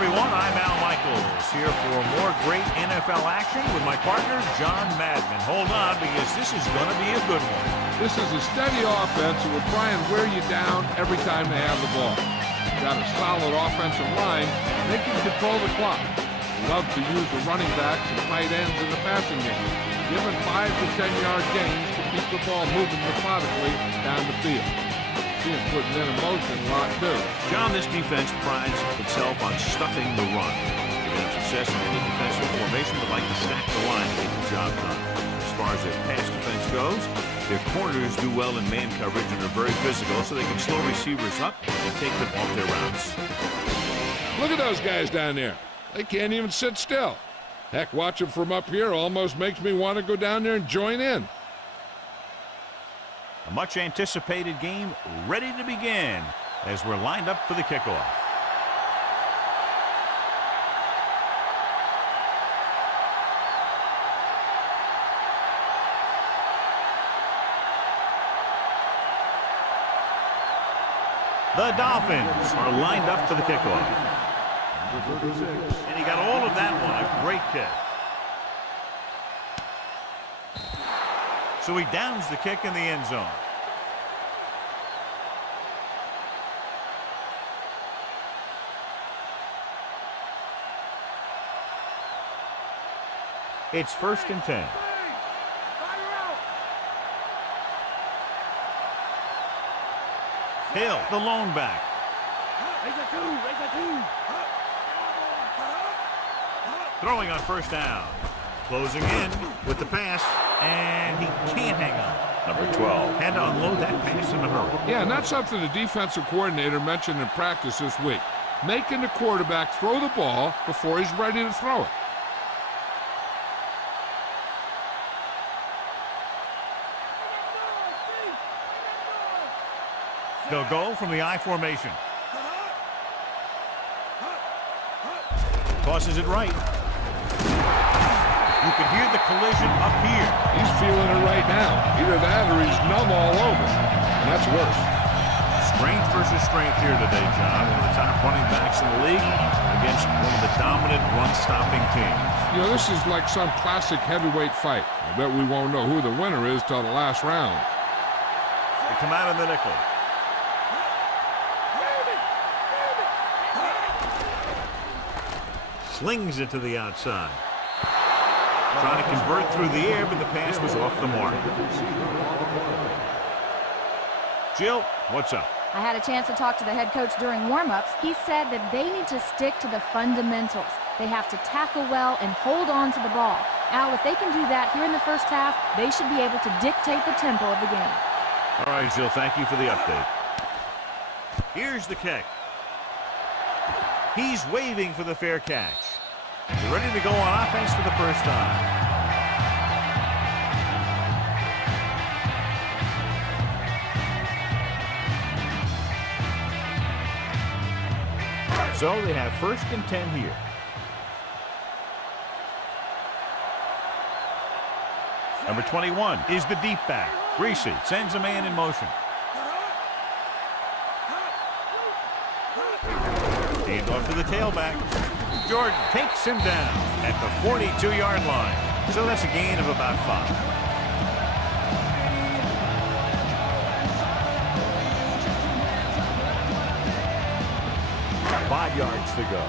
everyone. I'm Al Michaels here for more great NFL action with my partner, John Madden. And hold on, because this is going to be a good one. This is a steady offense that will try and wear you down every time they have the ball. Got a solid offensive line. They can control the clock. Love to use the running backs and tight ends in the passing game. Given 5 to 10-yard gains to keep the ball moving methodically down the field. See it putting in motion a lot, too. John, this defense prides itself on stuffing the run. They're going to have success in any defensive formation, but like to stack the line to get the job done. As far as their pass defense goes, their corners do well in man coverage and are very physical, so they can slow receivers up and take them off their routes. Look at those guys down there. They can't even sit still. Heck, watching from up here almost makes me want to go down there and join in. A much anticipated game ready to begin as we're lined up for the kickoff. The Dolphins are lined up for the kickoff. And he got all of that one. A great kick. So he downs the kick in the end zone. It's 1st and 10. Hill, the lone back. Throwing on 1st down. Closing in with the pass, and he can't hang on. Number 12 had to unload that pass in a hurry. Yeah, and that's something the defensive coordinator mentioned in practice this week. Making the quarterback throw the ball before he's ready to throw it. They'll go from the I formation. Tosses it right. You can hear the collision up here. He's feeling it right now. Either that or he's numb all over. And that's worse. Strength versus strength here today, John. One of the top running backs in the league against one of the dominant run-stopping teams. You know, this is like some classic heavyweight fight. I bet we won't know who the winner is till the last round. They come out in the nickel. Slings it to the outside. Trying to convert through the air, but the pass was off the mark. Jill, what's up? I had a chance to talk to the head coach during warm-ups. He said that they need to stick to the fundamentals. They have to tackle well and hold on to the ball. Al, if they can do that here in the first half, they should be able to dictate the tempo of the game. All right, Jill, thank you for the update. Here's the kick. He's waving for the fair catch. They're ready to go on offense for the first time. So they have 1st and 10 here. Number 21 is the deep back. Greasy sends a man in motion. Hand off to the tailback. Jordan takes him down at the 42-yard line. So that's a gain of about 5. 5 yards to go.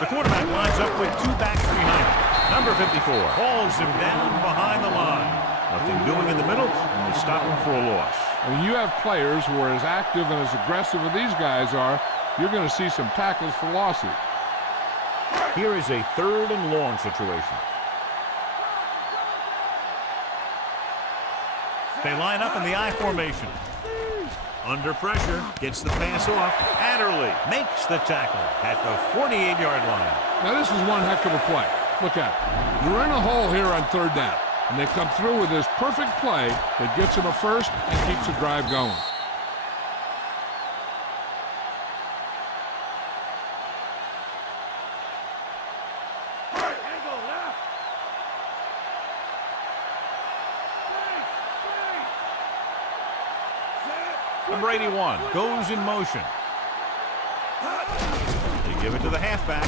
The quarterback lines up with 2 backs behind him. Number 54 hauls him down behind the line. Nothing doing in the middle, and they stop him for a loss. When you have players who are as active and as aggressive as these guys are, you're going to see some tackles for losses. Here is a 3rd and long situation. They line up in the I formation. Under pressure, gets the pass off. Adderley makes the tackle at the 48-yard line. Now this is one heck of a play. Look at it. You're in a hole here on 3rd down. And they come through with this perfect play that gets them a first and keeps the drive going. Number 81 goes in motion. They give it to the halfback.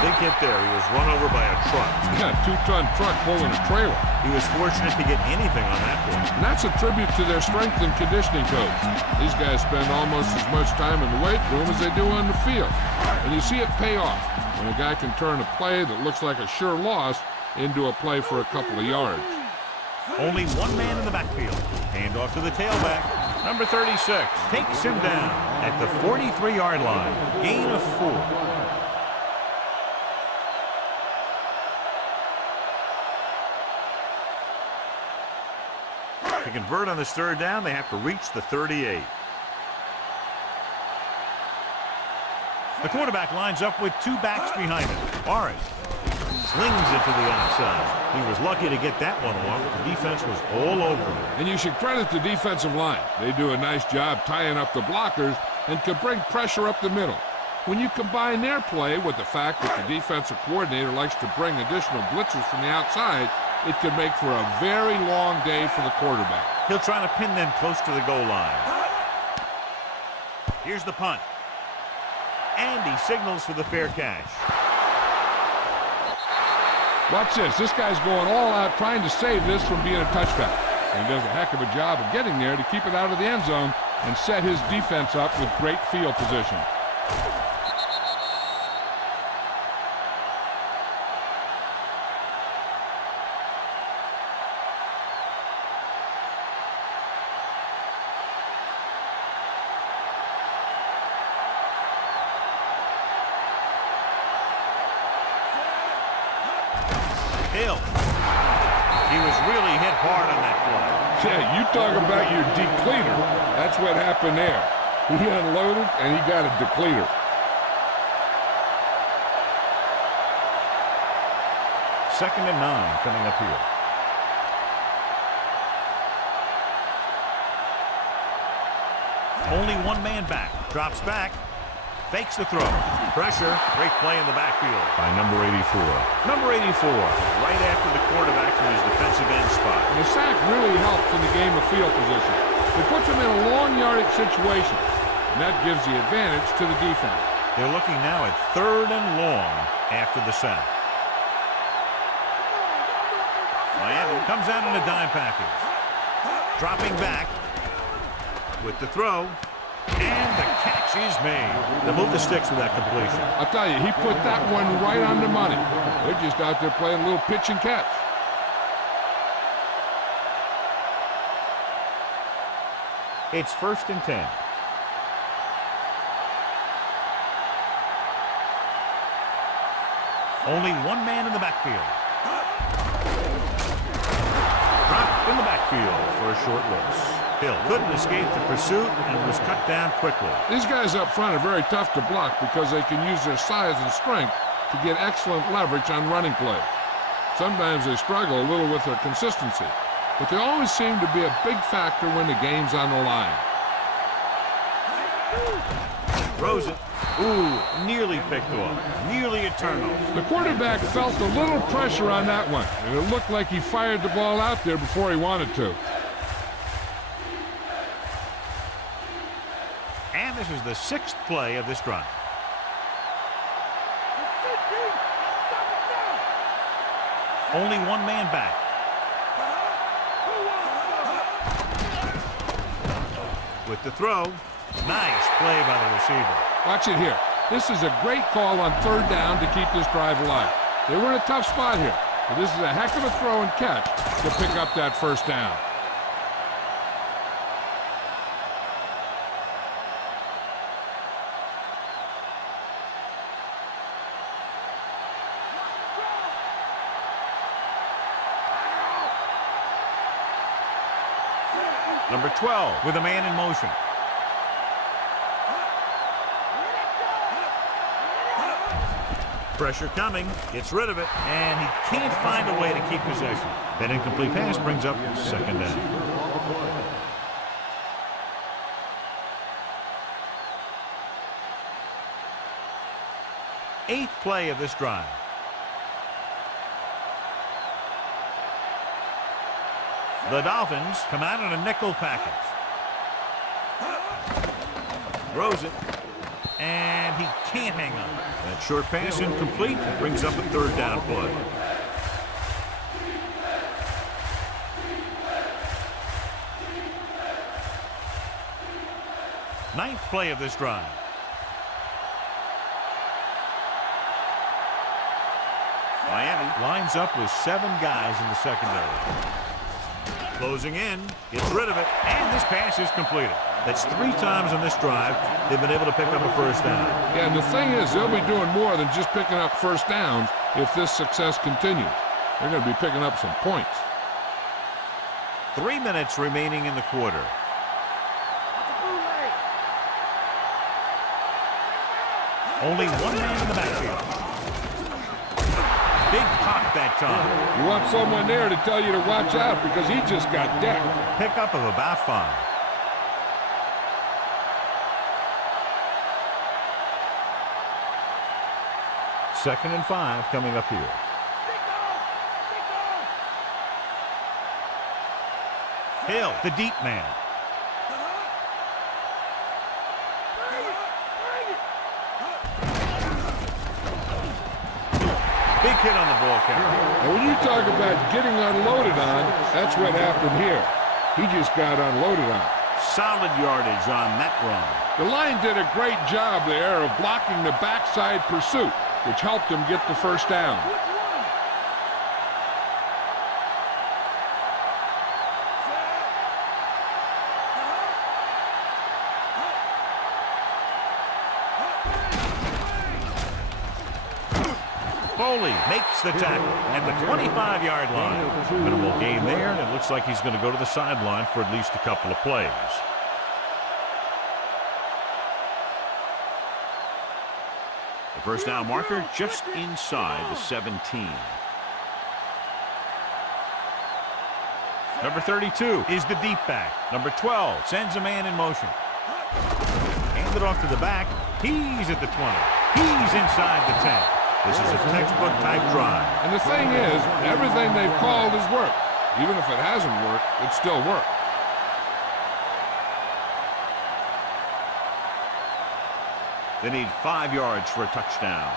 Big hit there. He was run over by a truck. Yeah, 2-ton truck pulling a trailer. He was fortunate to get anything on that one. And that's a tribute to their strength and conditioning coach. These guys spend almost as much time in the weight room as they do on the field. And you see it pay off when a guy can turn a play that looks like a sure loss into a play for a couple of yards. Only one man in the backfield. Hand off to the tailback. Number 36 takes him down at the 43-yard line. Gain of 4. To convert on this third down, they have to reach the 38. The quarterback lines up with 2 backs behind him. Barnes slings it to the outside. He was lucky to get that one off. The defense was all over him. And you should credit the defensive line. They do a nice job tying up the blockers and can bring pressure up the middle. When you combine their play with the fact that the defensive coordinator likes to bring additional blitzers from the outside, it could make for a very long day for the quarterback. He'll try to pin them close to the goal line. Here's the punt. And he signals for the fair catch. Watch this. This guy's going all out trying to save this from being a touchback. And he does a heck of a job of getting there to keep it out of the end zone and set his defense up with great field position. Hill. He was really hit hard on that play. Yeah, you talk about your depleter. That's what happened there. He unloaded and he got a depleter. Second and 9 coming up here. Only one man back. Drops back. Fakes the throw. Pressure. Great play in the backfield by number 84. Number 84, right after the quarterback from his defensive end spot. And the sack really helps in the game of field position. It puts him in a long yardage situation, and that gives the advantage to the defense. They're looking now at 3rd and long after the sack. Miami comes out in a dime package. Dropping back with the throw. And the catch is made. They'll move the sticks with that completion. I'll tell you, he put that one right on the money. They're just out there playing a little pitch and catch. It's 1st and 10. Only one man in the backfield. Dropped in the backfield for a short loss. Hill couldn't escape the pursuit and was cut down quickly. These guys up front are very tough to block because they can use their size and strength to get excellent leverage on running plays. Sometimes they struggle a little with their consistency, but they always seem to be a big factor when the game's on the line. Throws it. Ooh, nearly picked off. Nearly a turnover. The quarterback felt a little pressure on that one, and it looked like he fired the ball out there before he wanted to. And this is the 6th play of this drive. Only one man back. With the throw. Nice play by the receiver. Watch it here. This is a great call on 3rd down to keep this drive alive. They were in a tough spot here, but this is a heck of a throw and catch to pick up that 1st down. Number 12 with a man in motion. Pressure coming, gets rid of it, and he can't find a way to keep possession. That incomplete pass brings up 2nd down. Eighth play of this drive. The Dolphins come out in a nickel package. Throws it. And he can't hang on. That short pass incomplete. Brings up a third down play. Ninth play of this drive. Miami lines up with 7 guys in the secondary. Closing in, gets rid of it, and this pass is completed. That's 3 times on this drive they've been able to pick up a first down. Yeah, and the thing is, they'll be doing more than just picking up first downs if this success continues. They're going to be picking up some points. 3 minutes remaining in the quarter. Only 1 man in the backfield. Big pop that time. You want someone there to tell you to watch out because he just got decked. Pickup of about 5. Second and 5 coming up here. Hill, the deep man. Big hit on the ball carrier. And when you talk about getting unloaded on, that's what happened here. He just got unloaded on. Solid yardage on that run. The line did a great job there of blocking the backside pursuit, which helped him get the first down. Foley makes the tackle at the 25-yard line. Minimal gain there, and it looks like he's going to go to the sideline for at least a couple of plays. The first down marker just inside the 17. Number 32 is the deep back. Number 12 sends a man in motion. Hand it off to the back. He's at the 20. He's inside the 10. This is a textbook type drive. And the thing is, everything they've called has worked. Even if it hasn't worked, it still worked. They need 5 yards for a touchdown.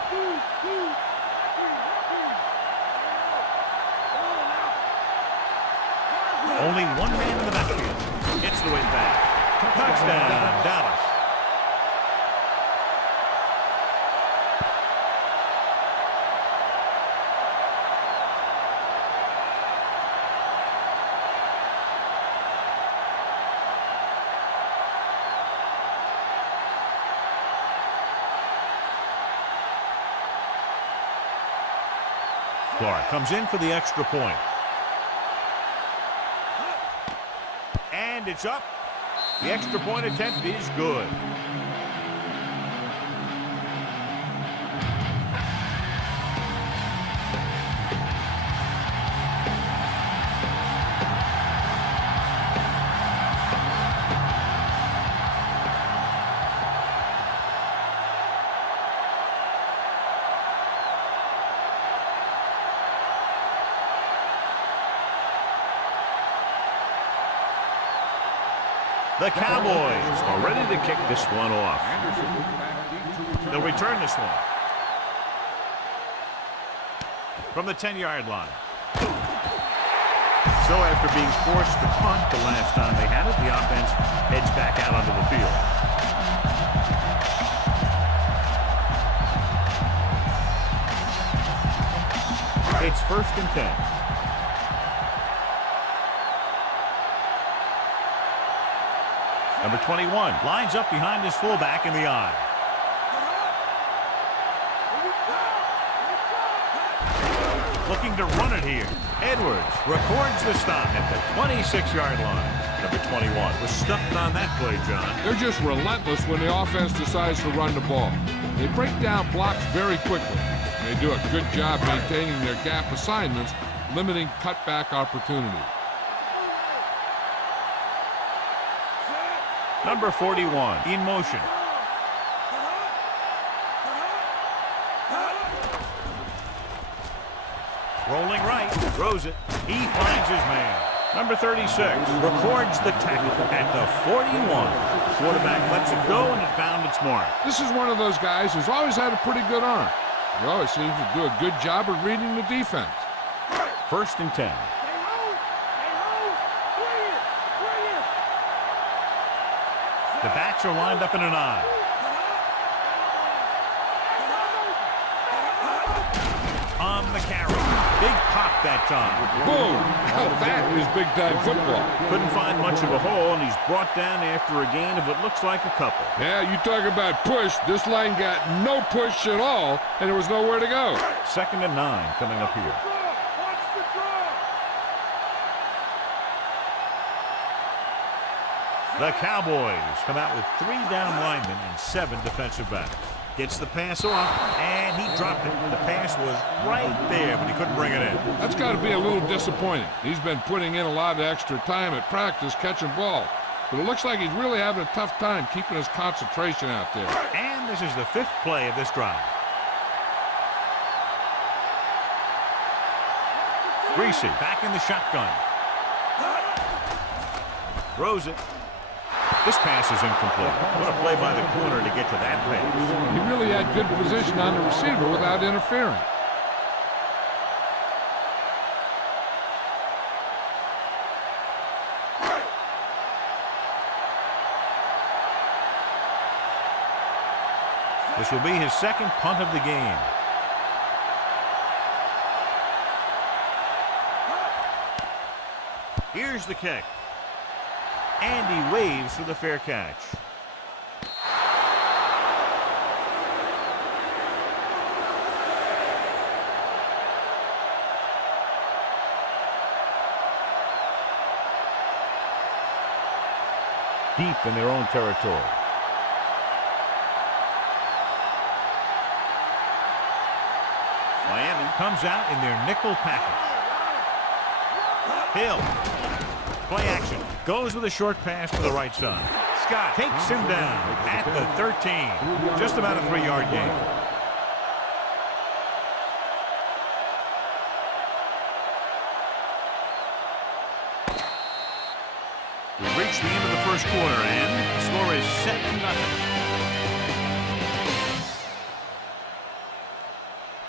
Only 1 man in the backfield. Gets the way back. Touchdown, Dallas. Clark comes in for the extra point. And it's up. The extra point attempt is good. The Cowboys are ready to kick this one off. They'll return this one. From the 10-yard line. So after being forced to punt the last time they had it, the offense heads back out onto the field. It's 1st and 10. Number 21 lines up behind his fullback in the I. Looking to run it here. Edwards records the stop at the 26-yard line. Number 21 was stuffed on that play, John. They're just relentless when the offense decides to run the ball. They break down blocks very quickly. They do a good job maintaining their gap assignments, limiting cutback opportunity. Number 41 in motion. Rolling right, throws it. He finds his man. Number 36 records the tackle at the 41. Quarterback lets it go, and it found its mark. This is one of those guys who's always had a pretty good arm. He always seems to do a good job of reading the defense. 1st and 10. The backs are lined up in an eye. On the carry. Big pop that time. Boom! Now that is big-time football. Couldn't find much of a hole, and he's brought down after a gain of what looks like a couple. Yeah, you talk about push. This line got no push at all, and there was nowhere to go. 2nd and 9 coming up here. The Cowboys come out with 3 down linemen and 7 defensive backs. Gets the pass off, and he dropped it. The pass was right there, but he couldn't bring it in. That's got to be a little disappointing. He's been putting in a lot of extra time at practice catching balls. But it looks like he's really having a tough time keeping his concentration out there. And this is the 5th play of this drive. Greasy back in the shotgun. Throws it. This pass is incomplete. What a play by the corner to get to that pass. He really had good position on the receiver without interfering. This will be his 2nd punt of the game. Here's the kick. And he waves for the fair catch. Deep in their own territory. Miami comes out in their nickel package. Hill. Play action. Goes with a short pass to the right side. Scott takes him down at the 13. Just about a 3-yard gain. We've reached the end of the 1st quarter, and the score is 7-0.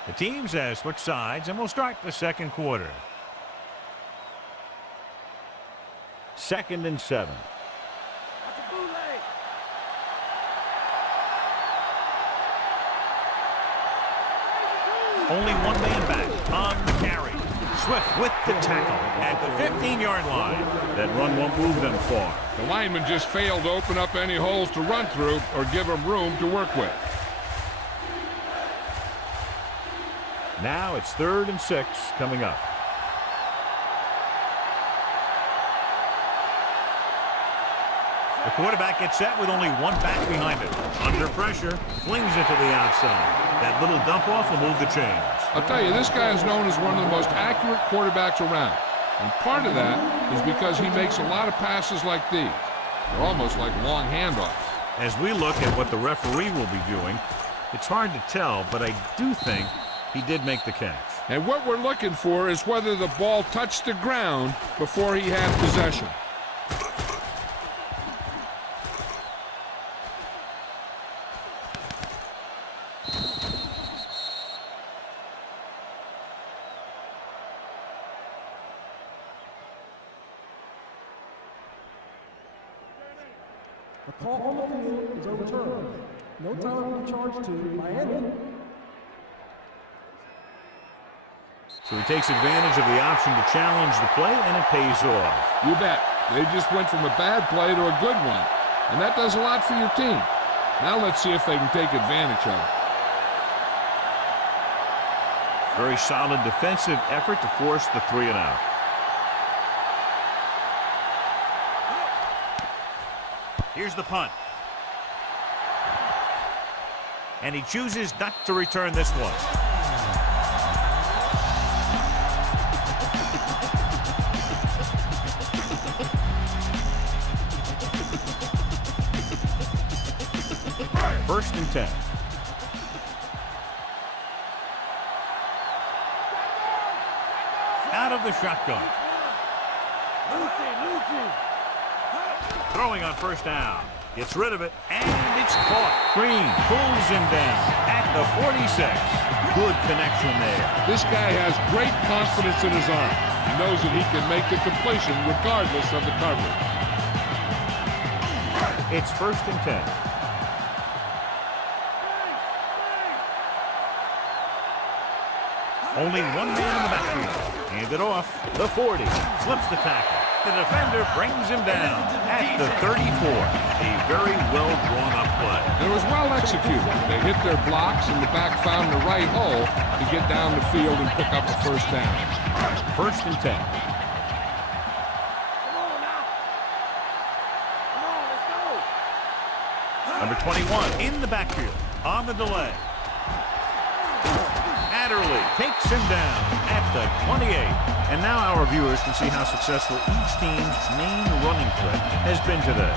The teams have switched sides, and we'll start the 2nd quarter. 2nd and 7. Only one man back on the carry. Swift with the tackle at the 15-yard line. That run won't move them far. The lineman just failed to open up any holes to run through or give him room to work with. Now it's 3rd and 6 coming up. The quarterback gets set with only one back behind him. Under pressure, flings it to the outside. That little dump off will move the chains. I'll tell you, this guy is known as one of the most accurate quarterbacks around. And part of that is because he makes a lot of passes like these. They're almost like long handoffs. As we look at what the referee will be viewing, it's hard to tell, but I do think he did make the catch. And what we're looking for is whether the ball touched the ground before he had possession. The call on the field is overturned. No time will be charged to Miami. So he takes advantage of the option to challenge the play, and it pays off. You bet. They just went from a bad play to a good one. And that does a lot for your team. Now let's see if they can take advantage of it. Very solid defensive effort to force the 3 and out. Here's the punt. And he chooses not to return this one. First and 10. Out of the shotgun. Throwing on first down. Gets rid of it, and it's caught. Green pulls him down at the 46. Good connection there. This guy has great confidence in his arm. He knows that he can make the completion regardless of the coverage. It's 1st and 10. Only one man in the backfield. Hand it off. The 40. Slips the tackle. The defender brings him down at the 34. A very well-drawn-up play. It was well executed. They hit their blocks, and the back found the right hole to get down the field and pick up a first down. 1st and 10. Number 21 in the backfield on the delay. Adderley takes him down at the 28. And now our viewers can see how successful each team's main running threat has been today.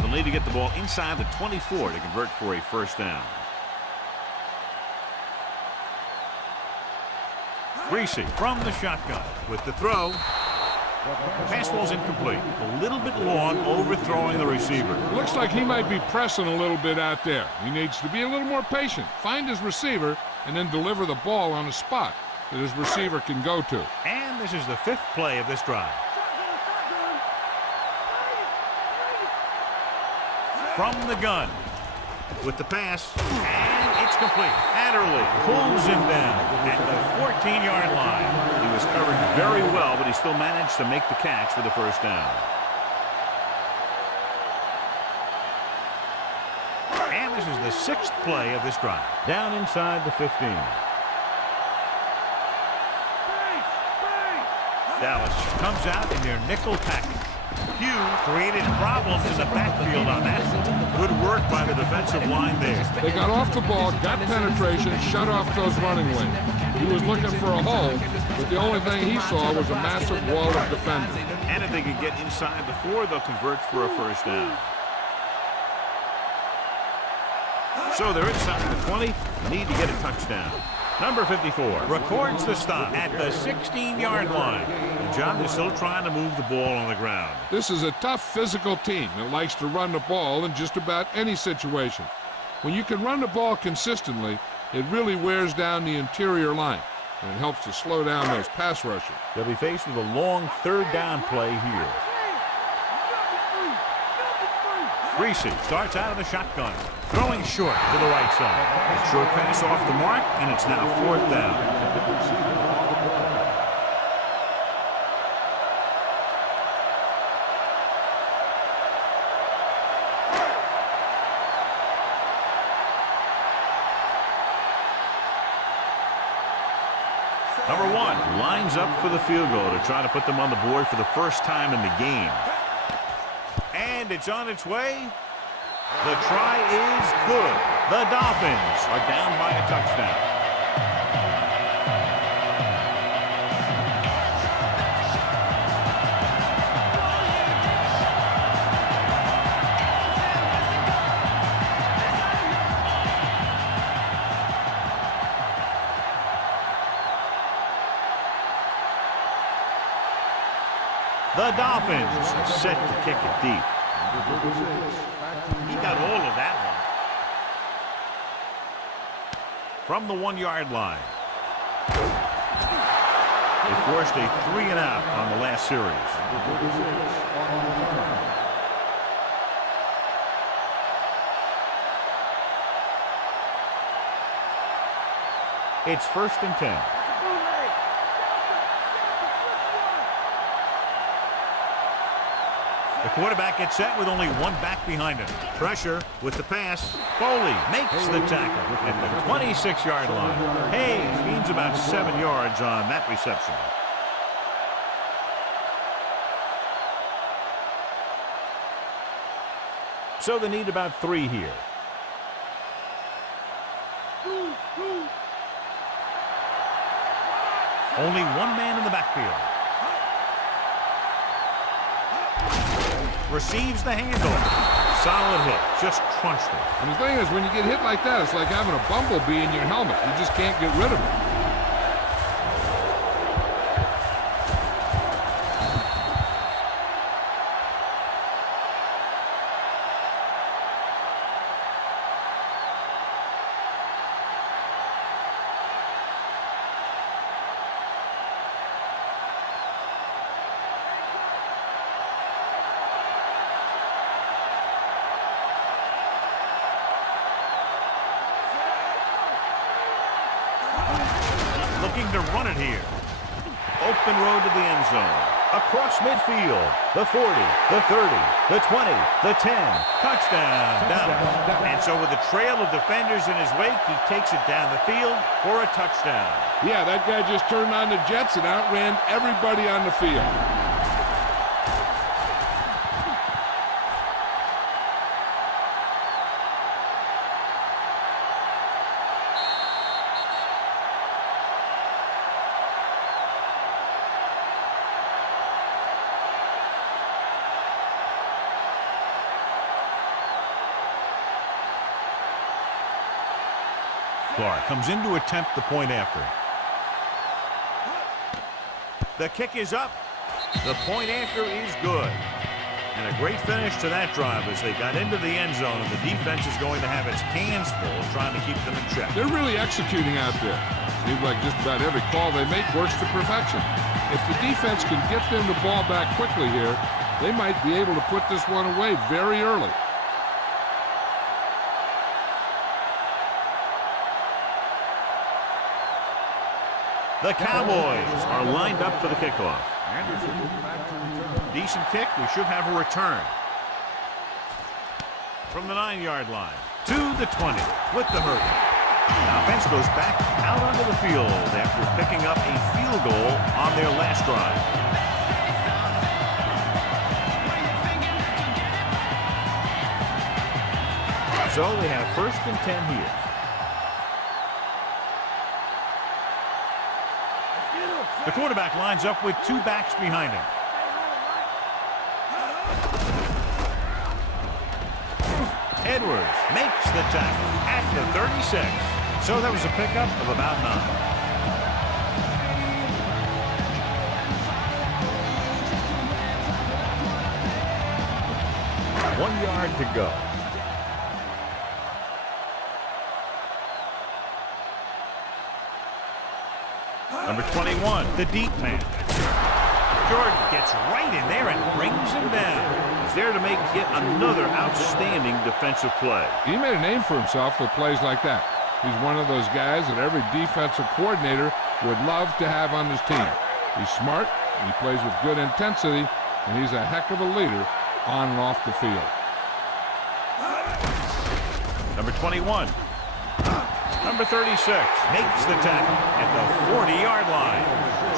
They'll need to get the ball inside the 24 to convert for a first down. Greasy from the shotgun with the throw. Pass ball's incomplete. A little bit long, overthrowing the receiver. Looks like he might be pressing a little bit out there. He needs to be a little more patient, find his receiver, and then deliver the ball on a spot that his receiver can go to. And this is the 5th play of this drive. From the gun with the pass, and it's complete. Adderley pulls him down at the 14-yard line. He was covered very well, but he still managed to make the catch for the first down. And this is the 6th play of this drive. Down inside the 15. Dallas comes out in their nickel package. Hugh created problems in the backfield on that. Good work by the defensive line there. They got off the ball, got penetration, shut off those running lanes. He was looking for a hole, but the only thing he saw was a massive wall of defenders. And if they can get inside the 4, they'll convert for a first down. So they're inside the 20, need to get a touchdown. Number 54 records the stop at the 16-yard line. And John is still trying to move the ball on the ground. This is a tough physical team that likes to run the ball in just about any situation. When you can run the ball consistently, it really wears down the interior line, and it helps to slow down those pass rushers. They'll be faced with a long 3rd down play here. Greasy starts out of the shotgun, throwing short to the right side. A short pass off the mark, and it's now 4th down. Number 1 lines up for the field goal to try to put them on the board for the first time in the game. And it's on its way. The try is good. The Dolphins are down by a touchdown. The Dolphins set to kick it deep. He got all of that one. From the 1-yard line. They forced a 3-and-out on the last series. It's 1st and 10. The quarterback gets set with only one back behind him. Pressure with the pass. Foley makes the tackle at the 26-yard line. Hayes gains about 7 yards on that reception. So they need about 3 here. Only one man in the backfield. Receives the handoff. Solid hit. Just crunched it. And the thing is, when you get hit like that, it's like having a bumblebee in your helmet. You just can't get rid of it. looking to run it here. Open road to the end zone. Across midfield. The 40, the 30, the 20, the 10. Touchdown, Dallas. And so with a trail of defenders in his wake, he takes it down the field for a touchdown. Yeah, that guy just turned on the jets and outran everybody on the field. Clark comes in to attempt the point after. The kick is up. The point after is good. And a great finish to that drive as they got into the end zone, and the defense is going to have its hands full trying to keep them in check. They're really executing out there. Seems like just about every call they make works to perfection. If the defense can get them the ball back quickly here, they might be able to put this one away very early. The Cowboys are lined up for the kickoff. Decent kick. We should have a return. From the 9-yard line to the 20 with the hurdle. Now offense goes back out onto the field after picking up a field goal on their last drive. So they have 1st and 10 here. The quarterback lines up with 2 backs behind him. Edwards makes the tackle at the 36. So that was a pickup of about 9. 1 yard to go. Number 21, the deep man. Jordan gets right in there and brings him down. He's there to make yet another outstanding defensive play. He made a name for himself with plays like that. He's one of those guys that every defensive coordinator would love to have on his team. He's smart, he plays with good intensity, and he's a heck of a leader on and off the field. Number 21. Number 36 makes the tackle at the 40-yard line.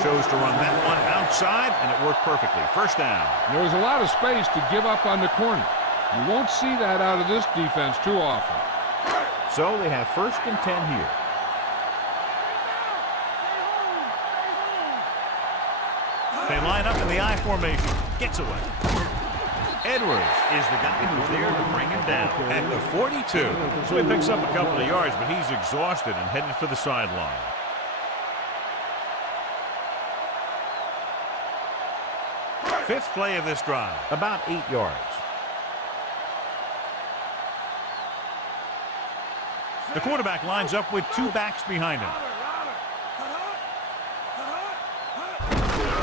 Chose to run that one outside, and it worked perfectly. 1st down. There was a lot of space to give up on the corner. You won't see that out of this defense too often. So they have 1st and 10 here. They line up in the I formation. Gets away. Edwards is the guy who's there to bring him down at the 42. So he picks up a couple of yards, but he's exhausted and headed for the sideline. Fifth play of this drive, about 8 yards. The quarterback lines up with 2 backs behind him.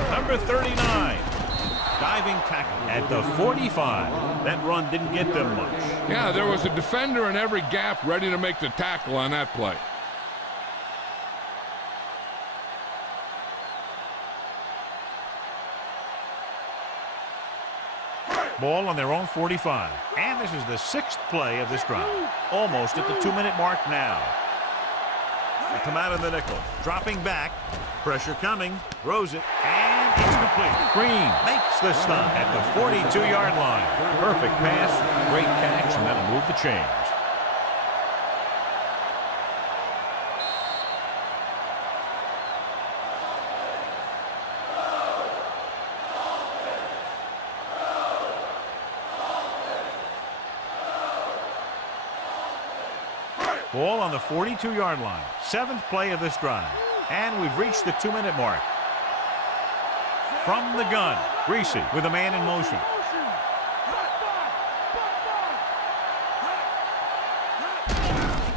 Number 39. Diving tackle at the 45. That run didn't get them much. Yeah, there was a defender in every gap ready to make the tackle on that play. Ball on their own 45. And this is the 6th play of this drive. Almost at the 2-minute mark now. They come out of the nickel. Dropping back. Pressure coming. Throws it. And it's complete. Green makes the stop at the 42-yard line. Perfect pass. Great catch. And that'll move the chains. Ball on the 42-yard line. 7th play of this drive. And we've reached the 2-minute mark. From the gun, Greasy with a man in motion.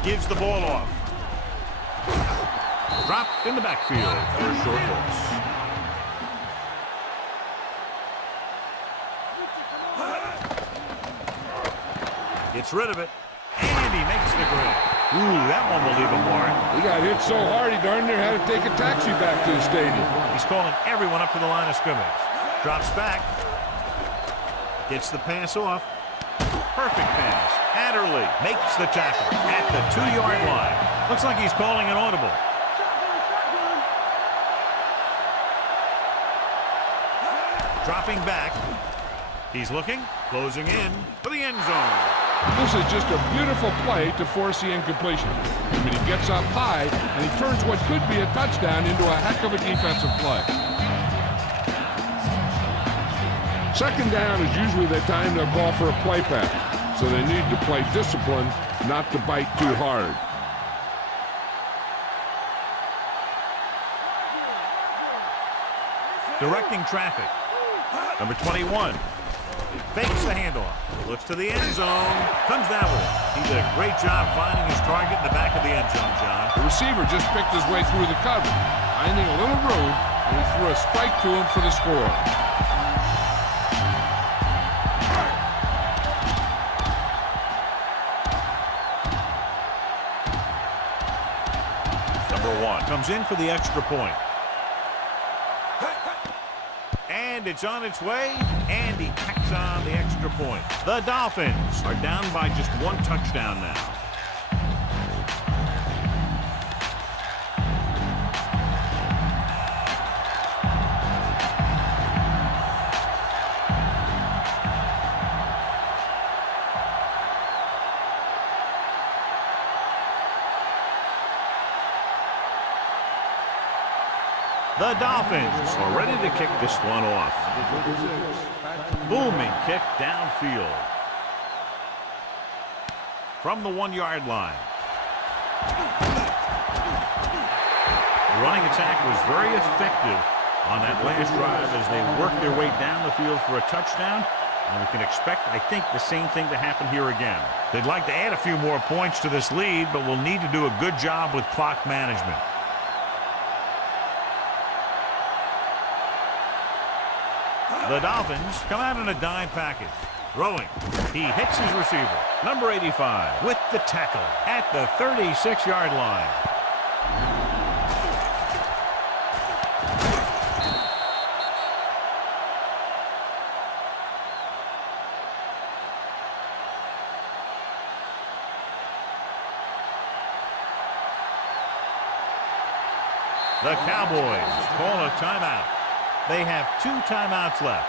Gives the ball off. Dropped in the backfield for a short loss. Gets rid of it. And he makes the grab. Ooh, that one will leave a mark. He got hit so hard he darn near had to take a taxi back to the stadium. He's calling everyone up to the line of scrimmage. Drops back. Gets the pass off. Perfect pass. Adderley makes the tackle at the 2-yard line. Looks like he's calling an audible. Dropping back. He's looking, closing in for the end zone. This is just a beautiful play to force the incompletion. I mean, he gets up high, and he turns what could be a touchdown into a heck of a defensive play. Second down is usually the time to call for a play pass, so they need to play disciplined, not to bite too hard. Directing traffic. Number 21. Fakes the handoff. Looks to the end zone. Comes down with it. He did a great job finding his target in the back of the end zone, John. The receiver just picked his way through the cover, finding a little room, and he threw a strike to him for the score. Number 1 comes in for the extra point. And it's on its way, and he tacks on the extra point. The Dolphins are down by just 1 touchdown now. The Dolphins are ready to kick this one off. Booming kick downfield. From the 1-yard line. The running attack was very effective on that last drive as they worked their way down the field for a touchdown. And we can expect, I think, the same thing to happen here again. They'd like to add a few more points to this lead, but will need to do a good job with clock management. The Dolphins come out in a dime package. Throwing. He hits his receiver. Number 85 with the tackle at the 36-yard line. The Cowboys call a timeout. They have 2 timeouts left.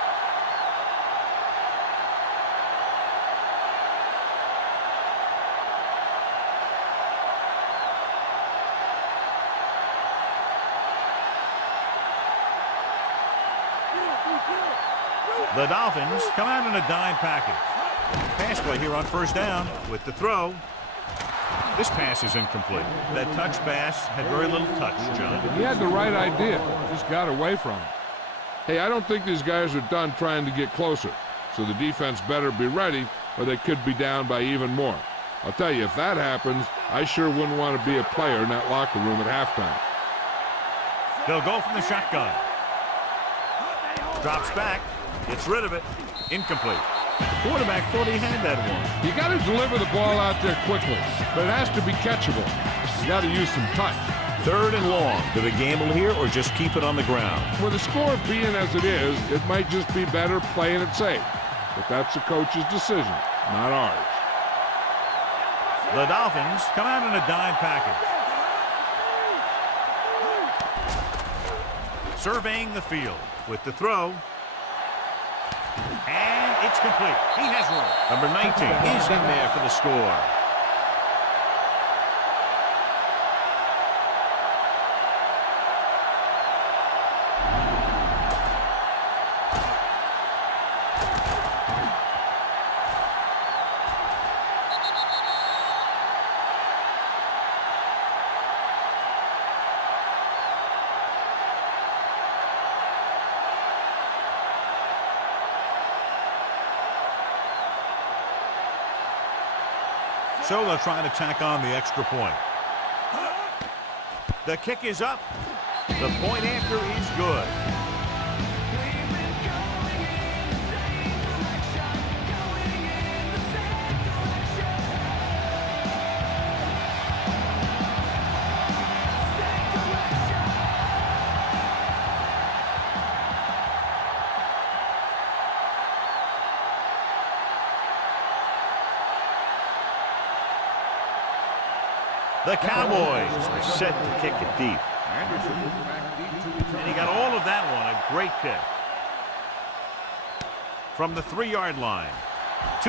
The Dolphins come out in a dime package. Pass play here on first down with the throw. This pass is incomplete. That touch pass had very little touch, John. He had the right idea, just got away from it. Hey, I don't think these guys are done trying to get closer, so the defense better be ready or they could be down by even more. I'll tell you, if that happens, I sure wouldn't want to be a player in that locker room at halftime. They'll go from the shotgun. Drops back, gets rid of it, incomplete. Quarterback thought he had that one. You got to deliver the ball out there quickly, but it has to be catchable. You got to use some touch. 3rd and long. Do they gamble here or just keep it on the ground? With the score being as it is, it might just be better playing it safe. But that's the coach's decision, not ours. The Dolphins come out in a dime package. Surveying the field with the throw. And it's complete. He has room. Number 19 is in there for the score. So they'll try to tack on the extra point. The kick is up. The point after is good. The Cowboys are set to kick it deep. And he got all of that one. A great kick. From the 3-yard line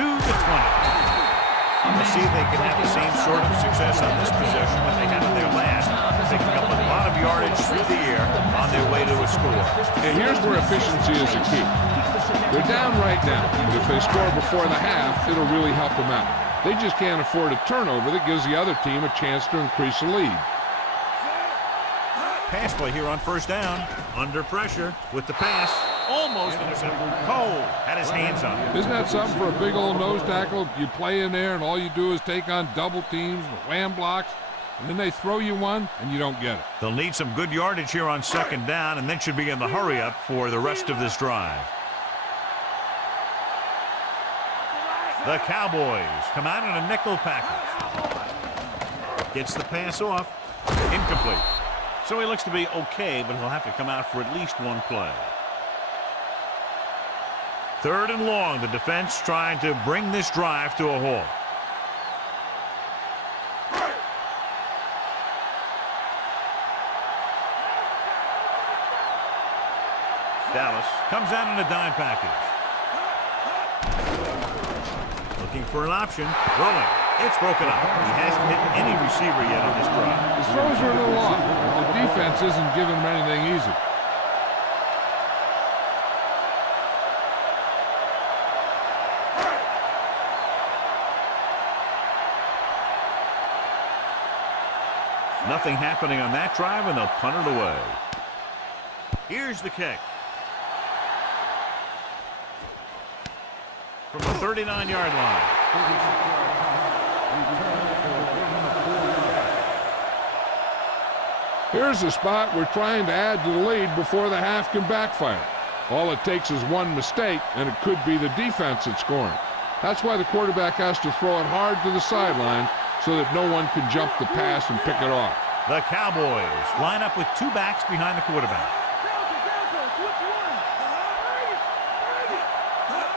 to the 20. We'll see if they can have the same sort of success on this possession that they had on their last, picking up a lot of yardage through the air on their way to a score. And here's where efficiency is the key. They're down right now, but if they score before the half, it'll really help them out. They just can't afford a turnover that gives the other team a chance to increase the lead. Pass play here on first down. Under pressure with the pass. Almost intercepted. Cole had his hands on it. Isn't that something for a big old nose tackle? You play in there and all you do is take on double teams, wham blocks, and then they throw you one and you don't get it. They'll need some good yardage here on second down and then should be in the hurry up for the rest of this drive. The Cowboys come out in a nickel package. Gets the pass off. Incomplete. So he looks to be okay, but he'll have to come out for at least one play. 3rd and long. The defense trying to bring this drive to a halt. Dallas comes out in a dime package. Looking for an option. Rolling. It's broken up. He hasn't hit any receiver yet on this drive. His throws are a little off. The defense isn't giving him anything easy. Nothing happening on that drive, and they'll punt it away. Here's the kick. From the 39-yard line. Here's a spot we're trying to add to the lead before the half can backfire. All it takes is one mistake, and it could be the defense that's scoring. That's why the quarterback has to throw it hard to the sideline so that no one can jump the pass and pick it off. The Cowboys line up with 2 backs behind the quarterback.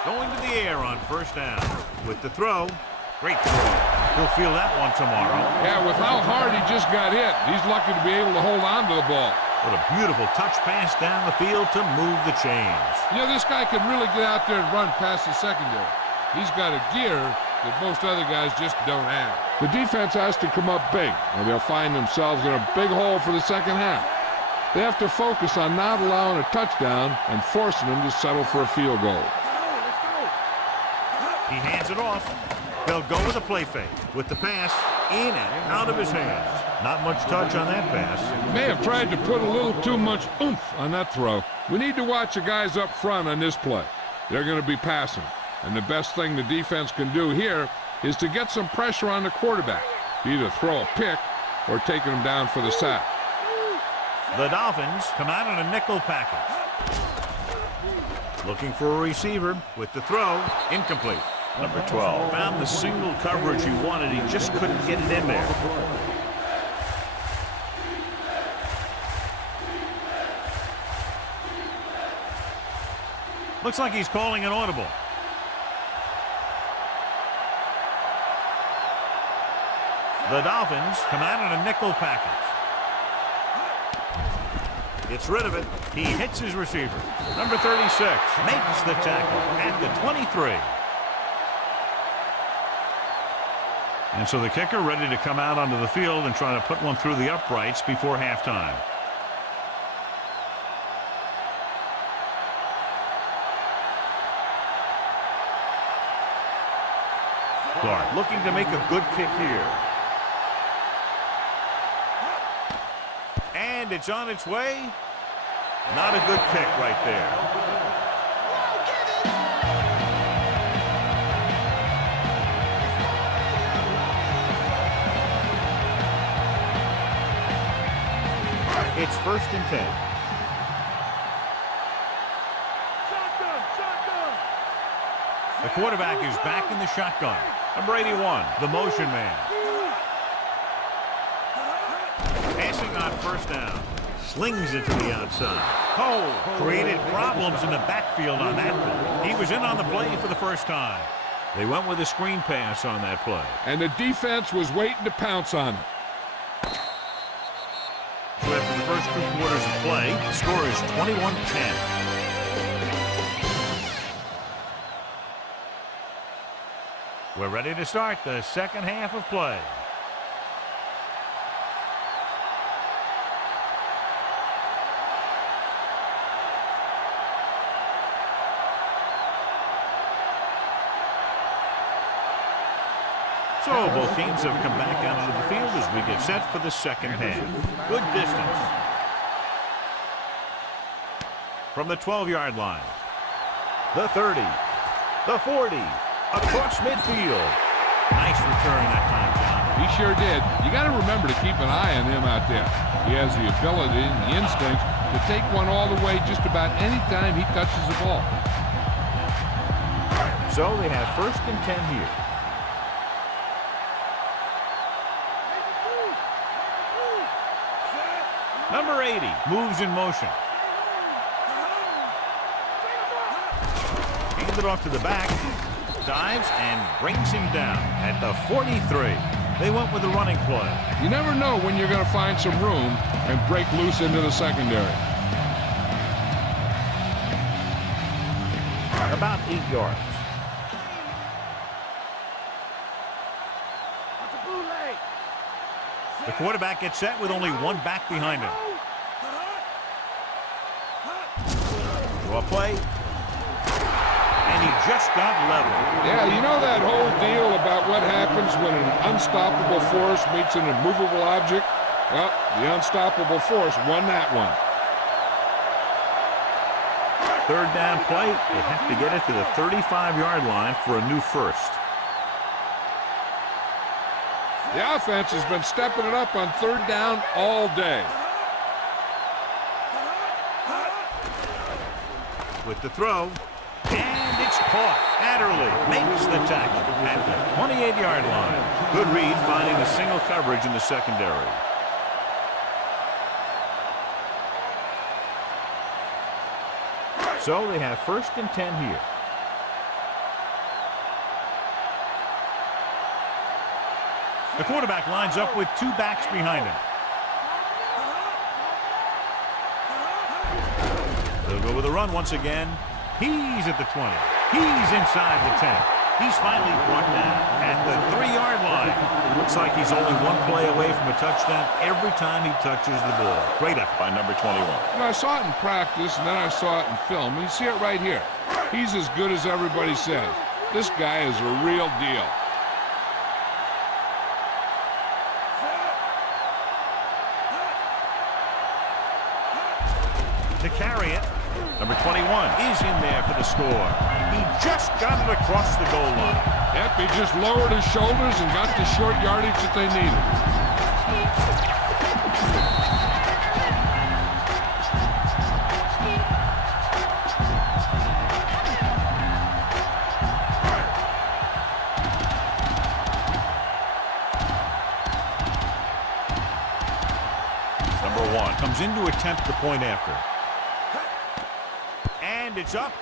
Going to the air on first down. With the throw. Great throw. He'll feel that one tomorrow. Yeah, with how hard he just got hit, he's lucky to be able to hold on to the ball. What a beautiful touch pass down the field to move the chains. You know, this guy can really get out there and run past the secondary. He's got a gear that most other guys just don't have. The defense has to come up big, or they'll find themselves in a big hole for the second half. They have to focus on not allowing a touchdown and forcing them to settle for a field goal. He hands it off. They'll go with a play fake. With the pass in and out of his hands. Not much touch on that pass. May have tried to put a little too much oomph on that throw. We need to watch the guys up front on this play. They're going to be passing. And the best thing the defense can do here is to get some pressure on the quarterback. Either throw a pick or taking him down for the sack. The Dolphins come out in a nickel package. Looking for a receiver with the throw. Incomplete. Number 12 found the single coverage he wanted. He just couldn't get it in there. Looks like he's calling an audible. The Dolphins come out in a nickel package. Gets rid of it. He hits his receiver. Number 36 makes the tackle at the 23. And so the kicker ready to come out onto the field and try to put one through the uprights before halftime. Clark looking to make a good kick here. And it's on its way. Not a good kick right there. It's 1st and 10. The quarterback is back in the shotgun. Number 81, the motion man. Passing on first down. Slings it to the outside. Cole created problems in the backfield on that play. He was in on the play for the first time. They went with a screen pass on that play. And the defense was waiting to pounce on it. first 2 quarters of play. The score is 21-10. We're ready to start the second half of play. So both teams have come back out onto the field as we get set for the second half. Good distance. From the 12-yard line. The 30. The 40. Across midfield. Nice return that time, John. He sure did. You got to remember to keep an eye on him out there. He has the ability and the instincts to take one all the way just about any time he touches the ball. So they have first and 10 here. Number 80 moves in motion. Hands it off to the back. Dives and brings him down at the 43. They went with the running play. You never know when you're going to find some room and break loose into the secondary. About 8 yards. The quarterback gets set with only one back behind him. Draw play. And he just got level. Yeah, you know that whole deal about what happens when an unstoppable force meets an immovable object? Well, the unstoppable force won that one. Third down play. They have to get it to the 35-yard line for a new first. The offense has been stepping it up on third down all day. With the throw, and it's caught. Adderley makes the tackle at the 28-yard line. Good read, finding the single coverage in the secondary. So they have first and 10 here. The quarterback lines up with two backs behind him. They'll go with a run once again. He's at the 20. He's inside the 10. He's finally brought down at the 3-yard line. Looks like he's only one play away from a touchdown every time he touches the ball. Great effort by number 21. You know, I saw it in practice, and then I saw it in film. You see it right here. He's as good as everybody says. This guy is a real deal. To carry it, number 21 is in there for the score. He just got it across the goal line. Yep, he just lowered his shoulders and got the short yardage that they needed. Number 1 comes in to attempt the point after. And it's up,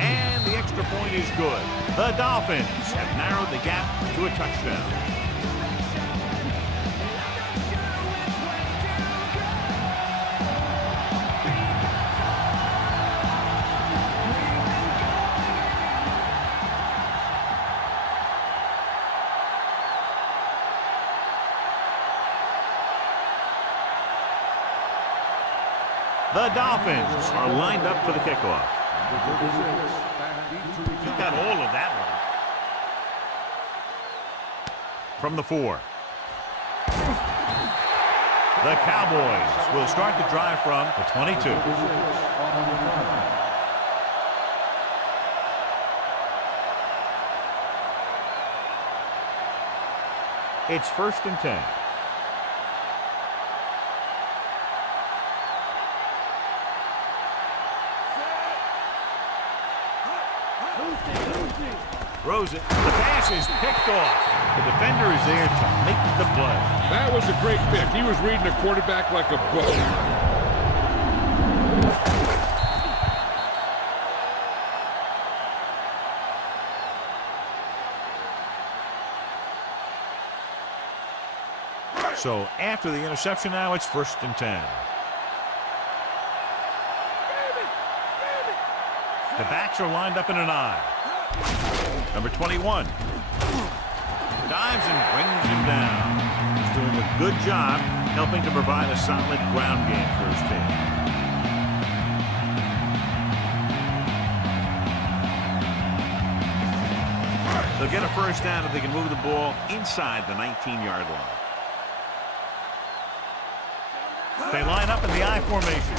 and the extra point is good. The Dolphins have narrowed the gap to a touchdown. The Dolphins are lined up for the kickoff. He got all of that one. From the 4. The Cowboys will start the drive from the 22. It's first and 10. Throws it. The pass is picked off. The defender is there to make the play. That was a great pick. He was reading the quarterback like a book. So after the interception now, it's first and 10. The backs are lined up in an I. Number 21. Dives and brings him down. He's doing a good job helping to provide a solid ground game for his team. They'll get a first down if they can move the ball inside the 19-yard line. They line up in the I formation.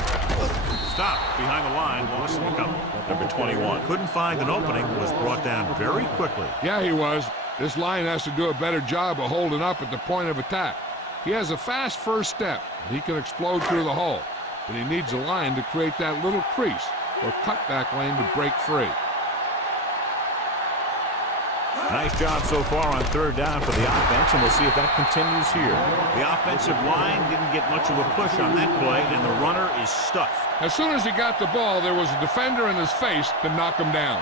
Stop behind the line, lost a couple. Number 21 couldn't find an opening, was brought down very quickly. Yeah, he was. This line has to do a better job of holding up at the point of attack. He has a fast first step. He can explode through the hole, but he needs a line to create that little crease or cutback lane to break free. Nice job so far on third down for the offense, and we'll see if that continues here. The offensive line didn't get much of a push on that play, and the runner is stuffed. As soon as he got the ball, there was a defender in his face to knock him down.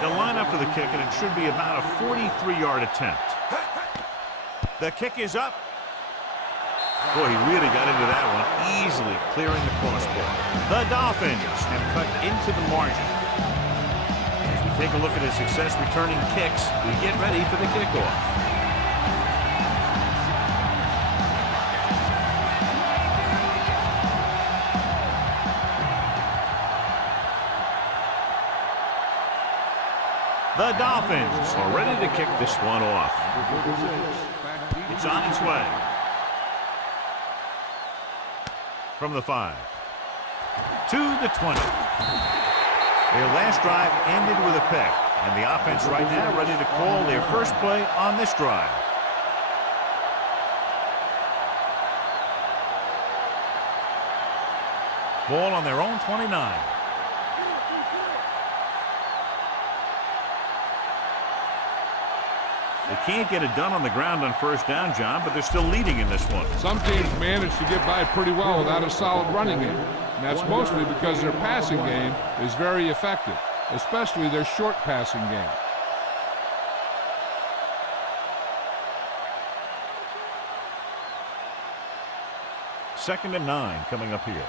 They'll line up for the kick, and it should be about a 43-yard attempt. The kick is up. Boy, he really got into that one, easily clearing the crossbar. The Dolphins have cut into the margin. As we take a look at his success returning kicks, we get ready for the kickoff. The Dolphins are ready to kick this one off. It's on its way. From the 5 to the 20. Their last drive ended with a pick, and the offense right now ready to call their first play on this drive. Ball on their own 29. They can't get it done on the ground on first down, John, but they're still leading in this one. Some teams manage to get by pretty well without a solid running game, and that's mostly because their passing game is very effective, especially their short passing game. Second and 9 coming up here.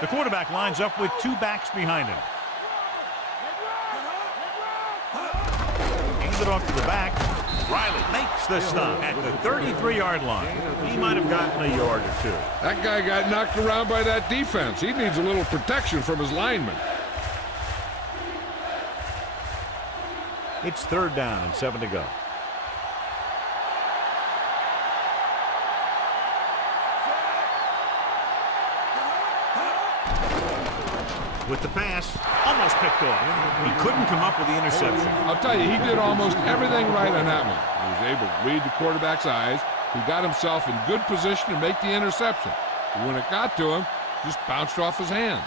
The quarterback lines up with two backs behind him. Hands it off to the back. Riley makes the stop at the 33-yard line. He might have gotten a yard or two. That guy got knocked around by that defense. He needs a little protection from his linemen. It's third down and 7 to go. With the pass, almost picked off. He couldn't come up with the interception. I'll tell you, he did almost everything right on that one. He was able to read the quarterback's eyes. He got himself in good position to make the interception. But when it got to him, just bounced off his hand.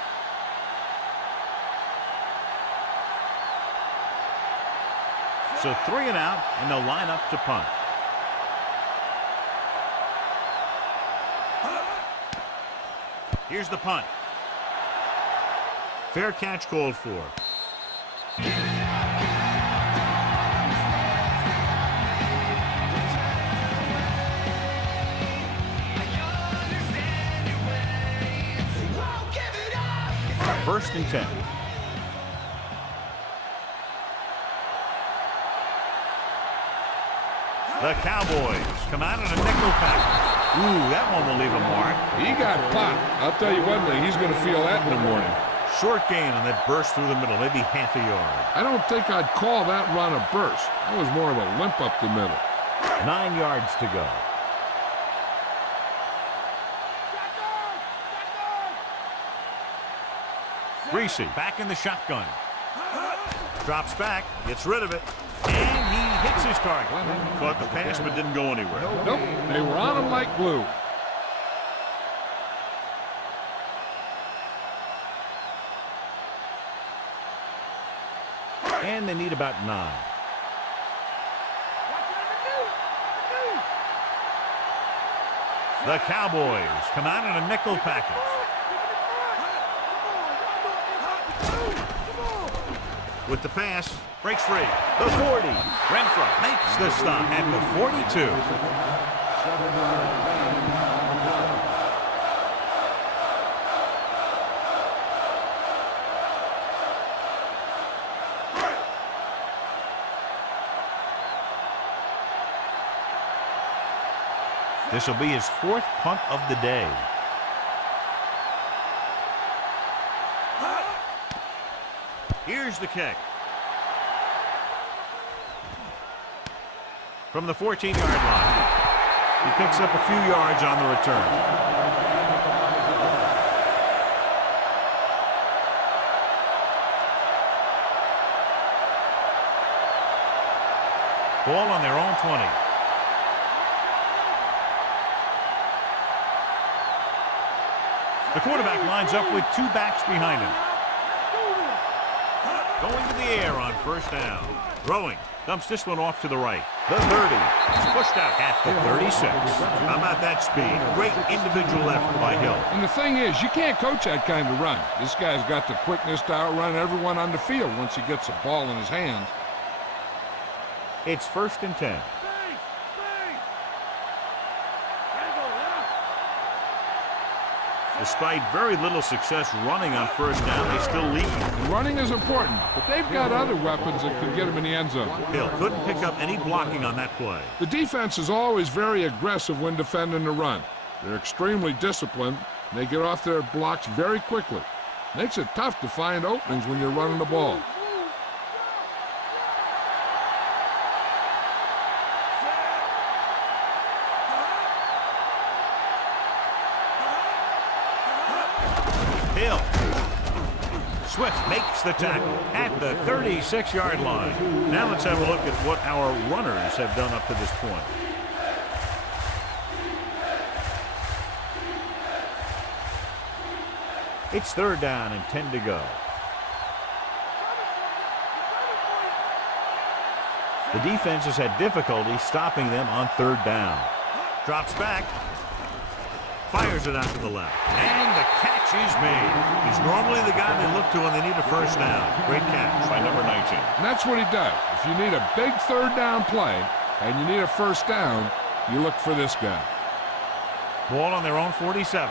So 3 and out, and they'll line up to punt. Here's the punt. Fair catch called for. First and 10. The Cowboys come out in a nickel package. Ooh, that one will leave a mark. He got popped. I'll tell you one thing, he's going to feel that in the morning. Short gain on that burst through the middle, maybe half a yard. I don't think I'd call that run a burst. That was more of a limp up the middle. 9 yards to go. Greasy back in the shotgun. Drops back, gets rid of it, and he hits his target. Caught the pass but didn't go anywhere. Nope, they were on him like glue. And they need about 9. The Cowboys come out in a nickel package. With the pass, breaks free. The 40. Renfro makes the stop at the 42. This will be his 4th punt of the day. Here's the kick. From the 14-yard line. He picks up a few yards on the return. Ball on their own 20. The quarterback lines up with 2 backs behind him. Going to the air on first down. Throwing. Dumps this one off to the right. The 30. It's pushed out at the 36. How about that speed? Great individual effort by Hill. And the thing is, you can't coach that kind of run. This guy's got the quickness to outrun everyone on the field once he gets the ball in his hands. It's 1st and 10. Despite very little success running on first down, they still lead. Running is important, but they've got other weapons that can get them in the end zone. Hill couldn't pick up any blocking on that play. The defense is always very aggressive when defending the run. They're extremely disciplined, and they get off their blocks very quickly. Makes it tough to find openings when you're running the ball. Hill. Swift makes the tackle at the 36-yard line. Now let's have a look at what our runners have done up to this point. It's 3rd down and 10 to go. The defense has had difficulty stopping them on 3rd down. Drops back. Fires it out to the left. And the catch is made. He's normally the guy they look to when they need a first down. Great catch by number 19. And that's what he does. If you need a big 3rd down play and you need a first down, you look for this guy. Ball on their own 47.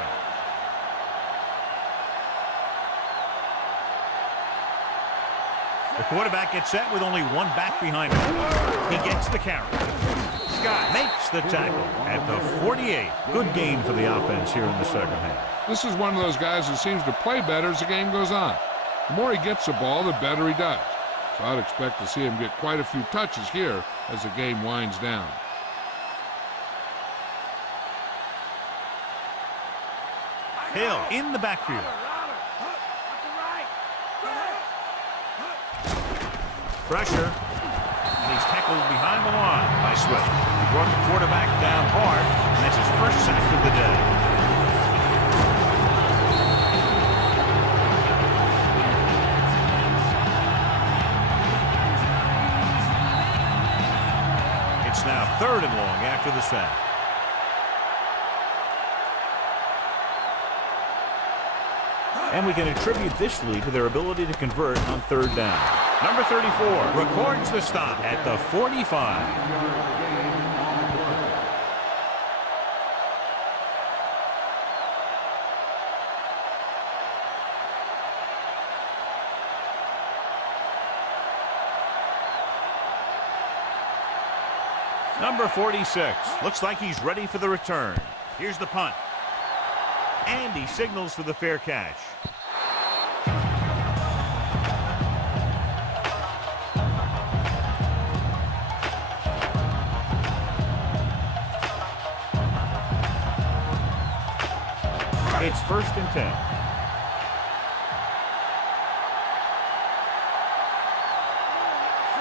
The quarterback gets set with only 1 back behind him. He gets the carry. Scott makes the tackle at the 48. Good gain for the offense here in the second half. This is one of those guys who seems to play better as the game goes on. The more he gets the ball, the better he does. So I'd expect to see him get quite a few touches here as the game winds down. Hill in the backfield. Pressure. And he's tackled behind the line by Swift. He brought the quarterback down hard, and that's his first sack of the day. It's now 3rd and long after the sack. And we can attribute this lead to their ability to convert on 3rd down. Number 34 records the stop at the 45. Number 46 looks like he's ready for the return. Here's the punt. And he signals for the fair catch. It's 1st and 10.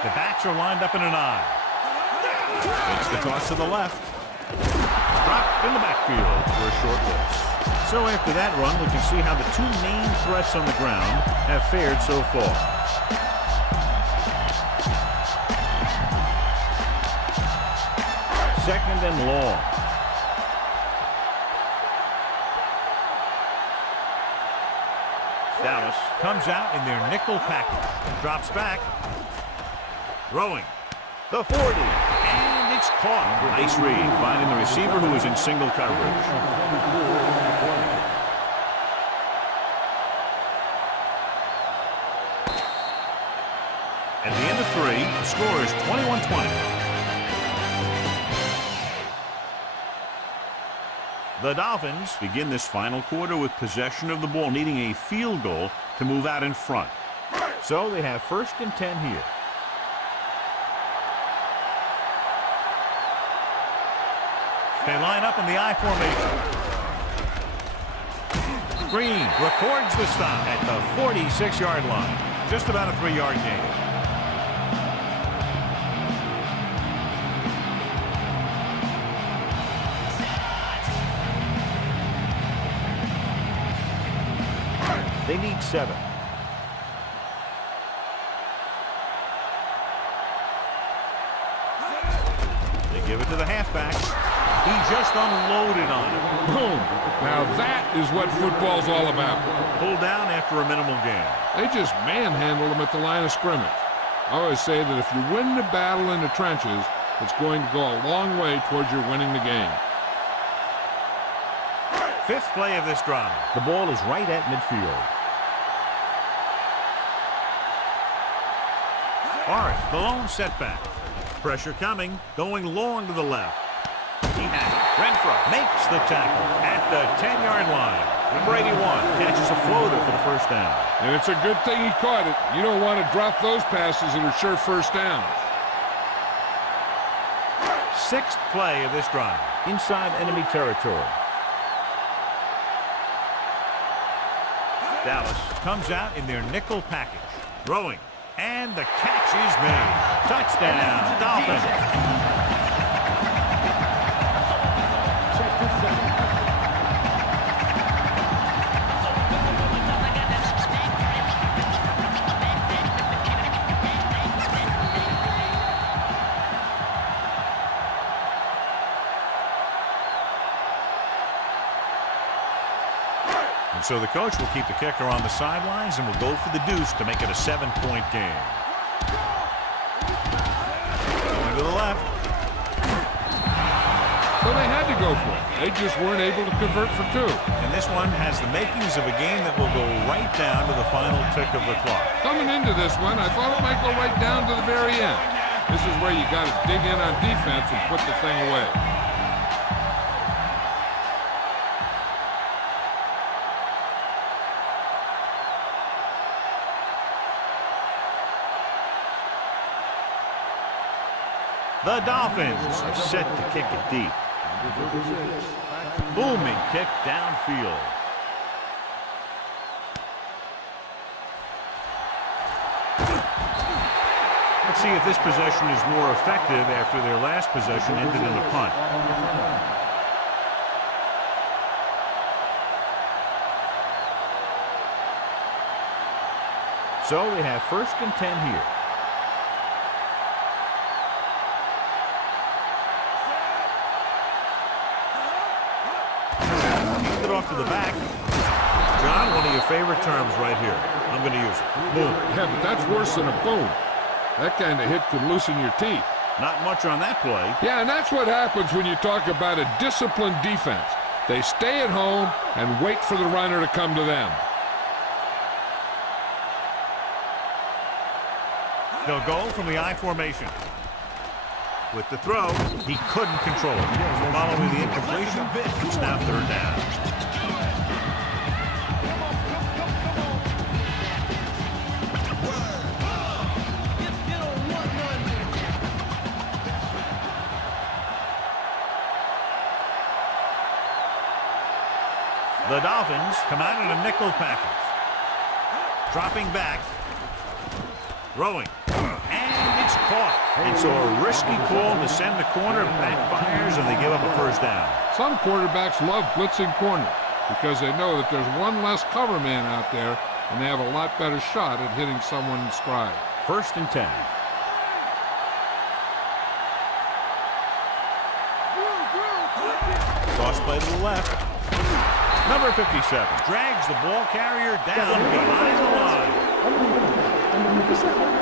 The backs are lined up in an I. It's the toss to the left. Dropped in the backfield for a short loss. So after that run, we can see how the 2 main threats on the ground have fared so far. Second and long. Dallas comes out in their nickel package. Drops back. Throwing. The 40. And it's caught. Nice read, finding the receiver who is in single coverage. At the end of 3, the score is 21-20. The Dolphins begin this final quarter with possession of the ball, needing a field goal to move out in front. So they have 1st and 10 here. They line up in the I formation. Green records the stop at the 46-yard line. Just about a 3-yard gain. They need 7. They give it to the halfback. He just unloaded on him. Boom. Now that is what football's all about. Pulled down after a minimal gain. They just manhandled him at the line of scrimmage. I always say that if you win the battle in the trenches, it's going to go a long way towards your winning the game. 5th play of this drive. The ball is right at midfield. Forrest, the lone setback. Pressure coming, going long to the left. He has it. Renfro makes the tackle at the 10-yard line. Number 81 catches a floater for the 1st down. And it's a good thing he caught it. You don't want to drop those passes that are sure 1st downs. 6th play of this drive. Inside enemy territory. Dallas comes out in their nickel package. Throwing. And the catch is made. Touchdown, Dolphins. And so the coach will keep the kicker on the sidelines and will go for the deuce to make it a 7-point game. Going to the left. So they had to go for it. They just weren't able to convert for 2. And this one has the makings of a game that will go right down to the final tick of the clock. Coming into this one, I thought it might go right down to the very end. This is where you got to dig in on defense and put the thing away. The Dolphins are set to kick it deep. Booming kick downfield. Let's see if this possession is more effective after their last possession ended in a punt. So they have 1st and 10 here. Off to the back. John, one of your favorite terms right here. I'm going to use it. Boom. Yeah, but that's worse than a boom. That kind of hit could loosen your teeth. Not much on that play. Yeah, and that's what happens when you talk about a disciplined defense. They stay at home and wait for the runner to come to them. They'll go from the I formation. With the throw, he couldn't control it. Following the incompletion, it's now 3rd down. The Dolphins come out in a nickel package. Dropping back. Throwing. And it's caught. And so a risky call to send the corner backfires, and they give up a 1st down. Some quarterbacks love blitzing corners because they know that there's one less cover man out there, and they have a lot better shot at hitting someone in stride. 1st and 10. Toss play to the left. Number 57 drags the ball carrier down behind the line.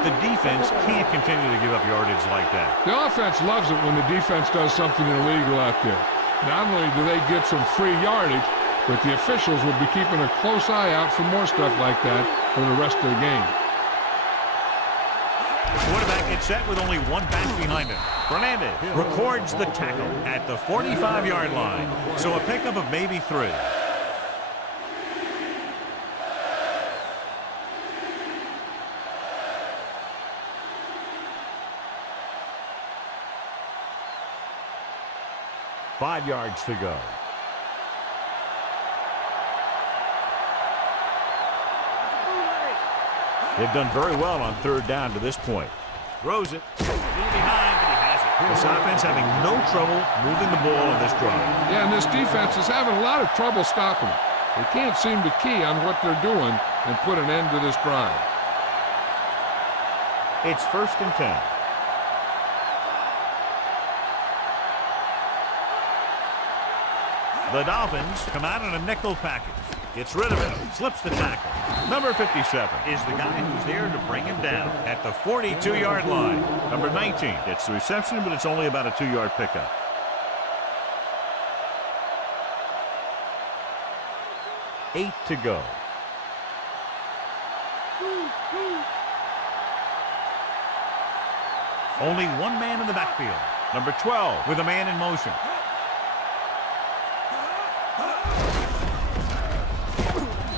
The defense can't continue to give up yardage like that. The offense loves it when the defense does something illegal out there. Not only do they get some free yardage, but the officials will be keeping a close eye out for more stuff like that for the rest of the game. The quarterback gets set with only one back behind him. Fernandez records the tackle at the 45-yard line. So a pickup of maybe 3. Five yards to go. They've done very well on 3rd down to this point. Throws it. A little behind, but he has it. This offense having no trouble moving the ball on this drive. Yeah, and this defense is having a lot of trouble stopping them. They can't seem to key on what they're doing and put an end to this drive. It's 1st and 10. The Dolphins come out in a nickel package. Gets rid of it. Slips the tackle. Number 57 is the guy who's there to bring him down at the 42-yard line. Number 19 gets the reception, but it's only about a 2-yard pickup. Eight to go. Only one man in the backfield. Number 12 with a man in motion.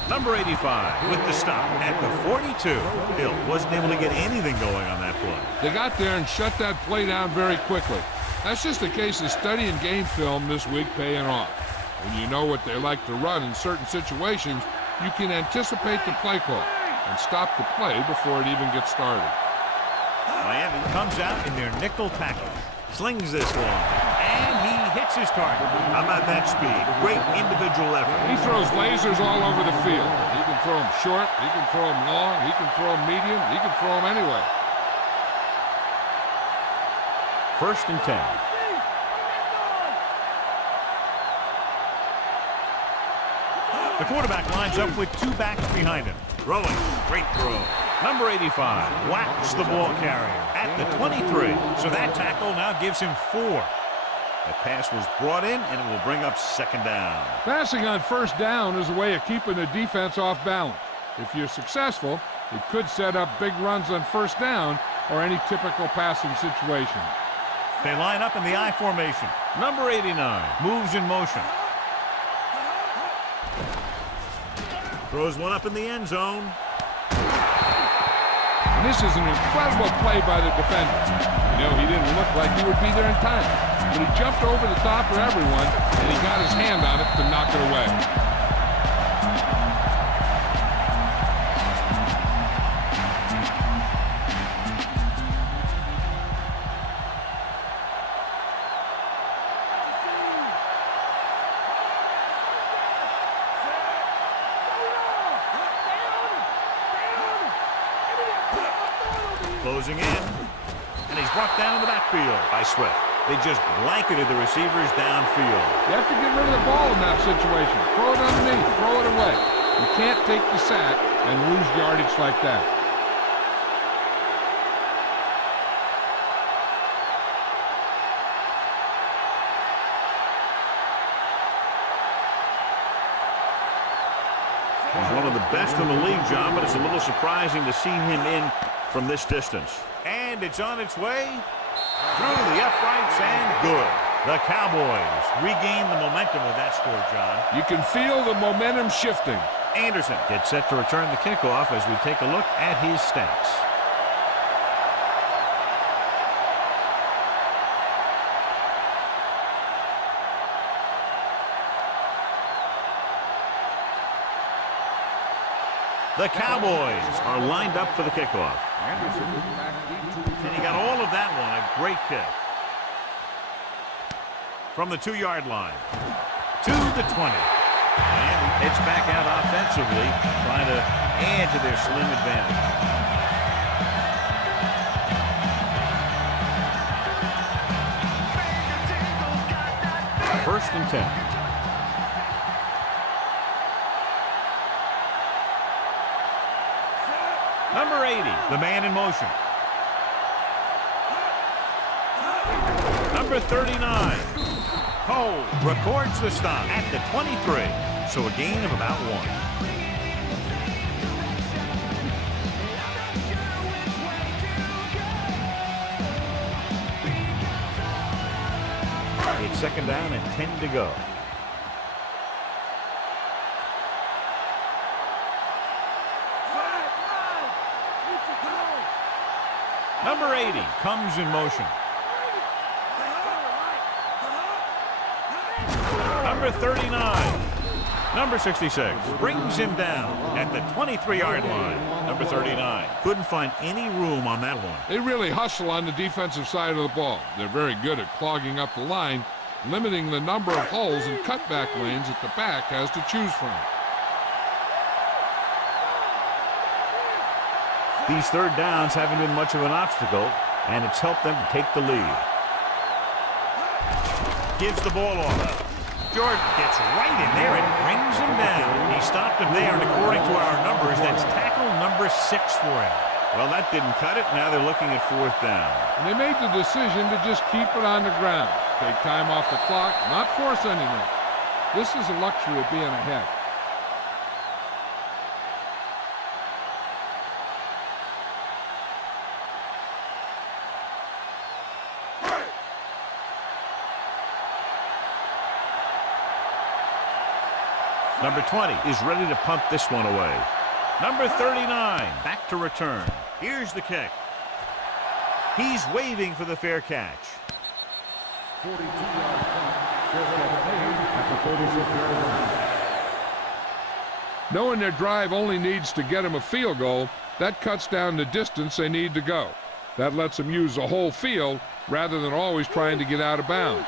Number 85 with the stop at the 42. Hill wasn't able to get anything going on that play. They got there and shut that play down very quickly. That's just a case of studying game film this week paying off. When you know what they like to run in certain situations, you can anticipate the play call and stop the play before it even gets started. Miami comes out in their nickel package. Slings this one. And he hits his target. How about that speed? Great individual effort. He throws lasers all over the field. He can throw them short. He can throw them long. He can throw them medium. He can throw them anyway. 1st and 10. The quarterback lines up with 2 backs behind him. Throwing. Great throw. Number 85 whacks the ball carrier at the 23. So that tackle now gives him 4. The pass was brought in, and it will bring up 2nd down. Passing on 1st down is a way of keeping the defense off balance. If you're successful, it could set up big runs on 1st down or any typical passing situation. They line up in the I formation. Number 89 moves in motion. Throws one up in the end zone. And this is an incredible play by the defender. You know, he didn't look like he would be there in time, but he jumped over the top of everyone, and he got his hand on it to knock it away. Closing in, and he's brought down in the backfield by Swift. They just blanketed the receivers downfield. You have to get rid of the ball in that situation. Throw it underneath, throw it away. You can't take the sack and lose yardage like that. He's one of the best in the league, John, but it's a little surprising to see him in from this distance. And it's on its way through the uprights and good. The Cowboys regain the momentum with that score, John. You can feel the momentum shifting. Anderson gets set to return the kickoff as we take a look at his stats. The Cowboys are lined up for the kickoff. And he got all of that one. A great kick. From the 2-yard line to the 20. And it's back out offensively, trying to add to their slim advantage. First and 10. The man in motion. Number 39. Cole records the stop at the 23. So a gain of about 1. It's second down and 10 to go. Number 80 comes in motion. Number 39. Number 66 brings him down at the 23-yard line. Number 39 couldn't find any room on that one. They really hustle on the defensive side of the ball. They're very good at clogging up the line, limiting the number of holes and cutback lanes that the back has to choose from. These third downs haven't been much of an obstacle, and it's helped them to take the lead. Gives the ball off. Jordan gets right in there and brings him down. He stopped him there, and according to our numbers, that's tackle number 6 for him. Well, that didn't cut it. Now they're looking at fourth down. And they made the decision to just keep it on the ground. Take time off the clock, not force anything. This is a luxury of being ahead. Number 20 is ready to punt this one away. Number 39 back to return. Here's the kick. He's waving for the fair catch. 42-yard punt. Fair catch made at the 46-yard line. Knowing their drive only needs to get them a field goal, that cuts down the distance they need to go. That lets them use the whole field rather than always trying to get out of bounds.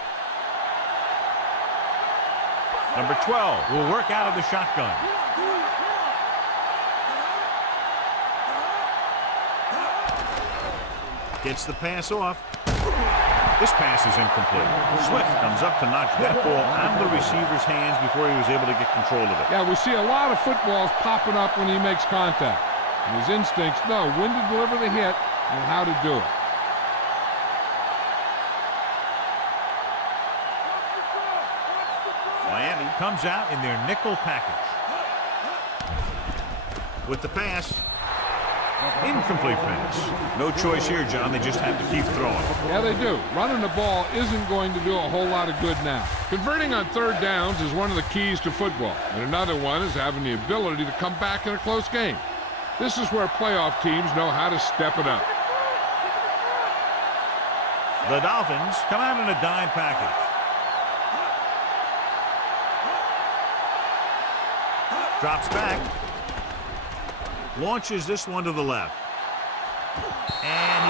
Number 12 will work out of the shotgun. Gets the pass off. This pass is incomplete. Swift comes up to knock that ball out of the receiver's hands before he was able to get control of it. Yeah, we see a lot of footballs popping up when he makes contact. And his instincts know when to deliver the hit and how to do it. Miami comes out in their nickel package. With the pass. Incomplete pass. No choice here, John. They just have to keep throwing. Yeah, they do. Running the ball isn't going to do a whole lot of good now. Converting on third downs is one of the keys to football. And another one is having the ability to come back in a close game. This is where playoff teams know how to step it up. The Dolphins come out in a dime package. Drops back. Launches this one to the left. And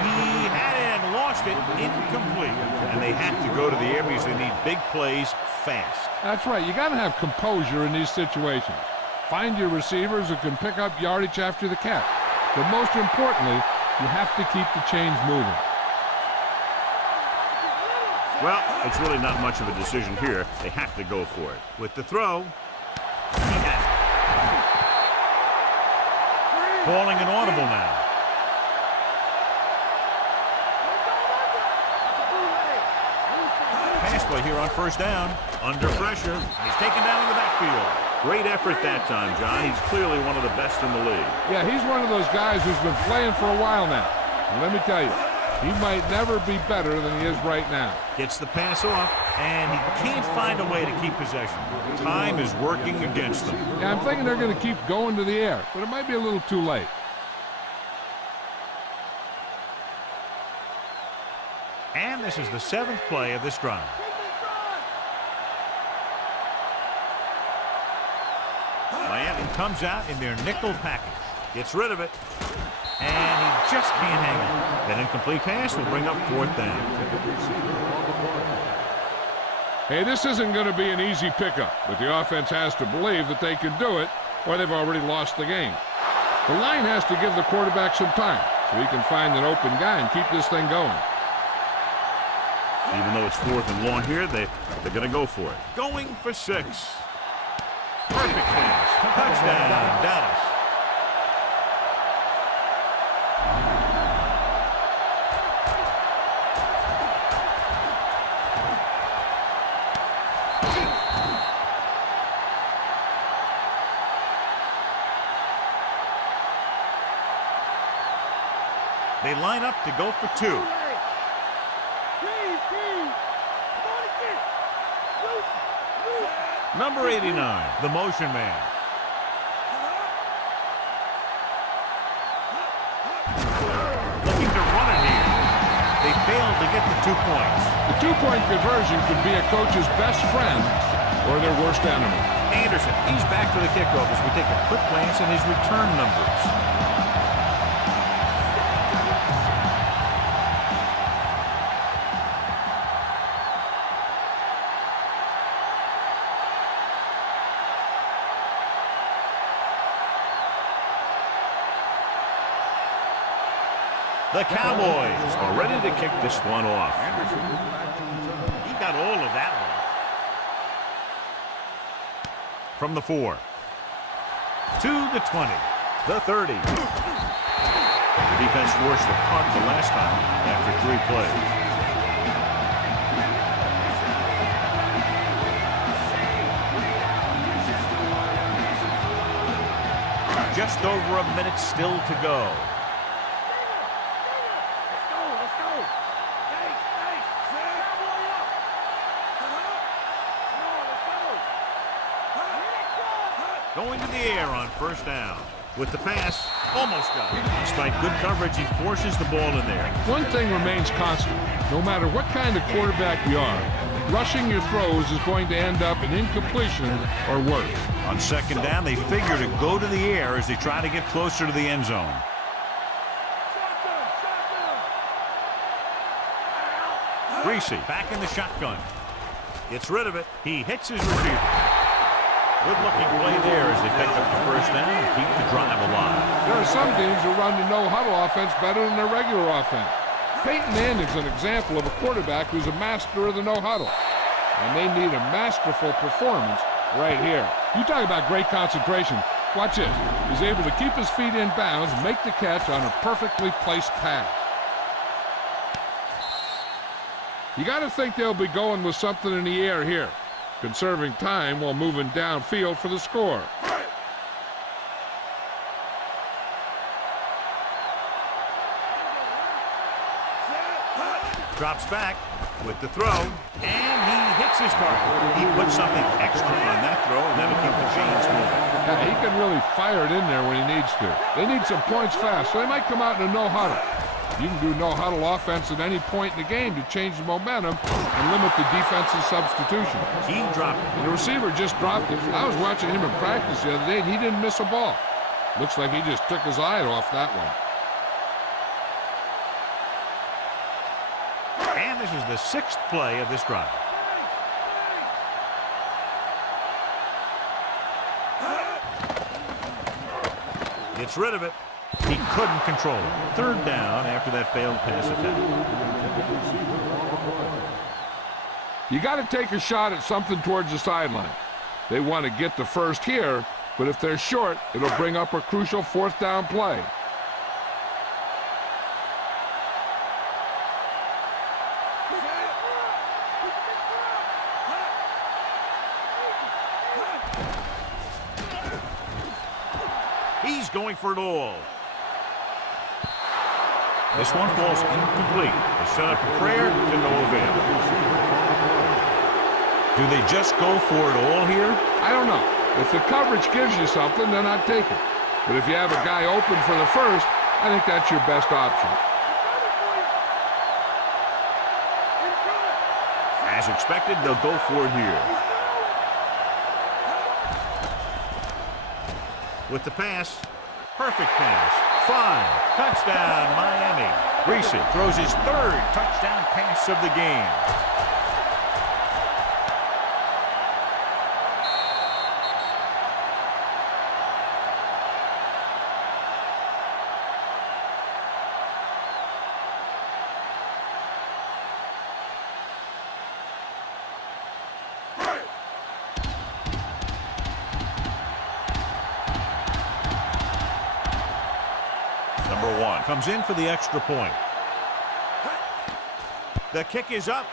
he had it and launched it incomplete. And they have to go to the air because they need big plays fast. That's right. You got to have composure in these situations. Find your receivers who can pick up yardage after the catch. But most importantly, you have to keep the chains moving. Well, it's really not much of a decision here. They have to go for it. With the throw, he has it. Calling an audible now. Pass play here on first down. Under pressure. He's taken down in the backfield. Great effort that time, John. He's clearly one of the best in the league. Yeah, he's one of those guys who's been playing for a while now. And let me tell you, he might never be better than he is right now. Gets the pass off, and he can't find a way to keep possession. Time is working against them. Yeah, I'm thinking they're going to keep going to the air, but it might be a little too late. And this is the 7th play of this drive. Miami comes out in their nickel package. Gets rid of it. And he just can't hang on. That incomplete pass will bring up fourth down. Hey, this isn't going to be an easy pickup, but the offense has to believe that they can do it, or they've already lost the game. The line has to give the quarterback some time so he can find an open guy and keep this thing going. Even though it's 4th and long here, they're going to go for it. Going for 6. Perfect pass. Touchdown, Dallas. They line up to go for two. Number 89, the motion man. Looking to run it here. They failed to get the 2 points. The two-point conversion could be a coach's best friend or their worst enemy. Anderson, he's back for the kickoff as we take a quick glance at his return numbers. The Cowboys are ready to kick this one off. He got all of that one. From the 4. To the 20. The 30. The defense forced a punt the last time after 3 plays. Just over a minute still to go. Going to the air on first down. With the pass, almost got it. Despite good coverage, he forces the ball in there. One thing remains constant. No matter what kind of quarterback you are, rushing your throws is going to end up in incompletion or worse. On second down, they figure to go to the air as they try to get closer to the end zone. Reese back in the shotgun. Gets rid of it. He hits his receiver. Good-looking play there as they pick up the first down and keep the drive alive. There are some teams who run the no-huddle offense better than their regular offense. Peyton Manning's an example of a quarterback who's a master of the no-huddle. And they need a masterful performance right here. You talk about great concentration. Watch this. He's able to keep his feet in bounds, make the catch on a perfectly placed pass. You got to think they'll be going with something in the air here, conserving time while moving downfield for the score. Drops back with the throw, and he hits his target. He puts something extra on that throw, and that'll keep the chains moving. Yeah, he can really fire it in there when he needs to. They need some points fast, so they might come out in a no-huddle. You can do no-huddle offense at any point in the game to change the momentum and limit the defense's substitution. He dropped it. And the receiver just dropped it. I was watching him in practice the other day, and he didn't miss a ball. Looks like he just took his eye off that one. And this is the 6th play of this drive. Gets rid of it. He couldn't control it. 3rd down after that failed pass attempt. You got to take a shot at something towards the sideline. They want to get the first here, but if they're short, it'll bring up a crucial 4th down play. He's going for it all. This one falls incomplete. They set up a prayer to no avail. Do they just go for it all here? I don't know. If the coverage gives you something, then I'd take it. But if you have a guy open for the first, I think that's your best option. As expected, they'll go for it here. With the pass, perfect pass. 5, touchdown, Miami. Reese throws his 3rd touchdown pass of the game. Number 1 comes in for the extra point. The kick is up.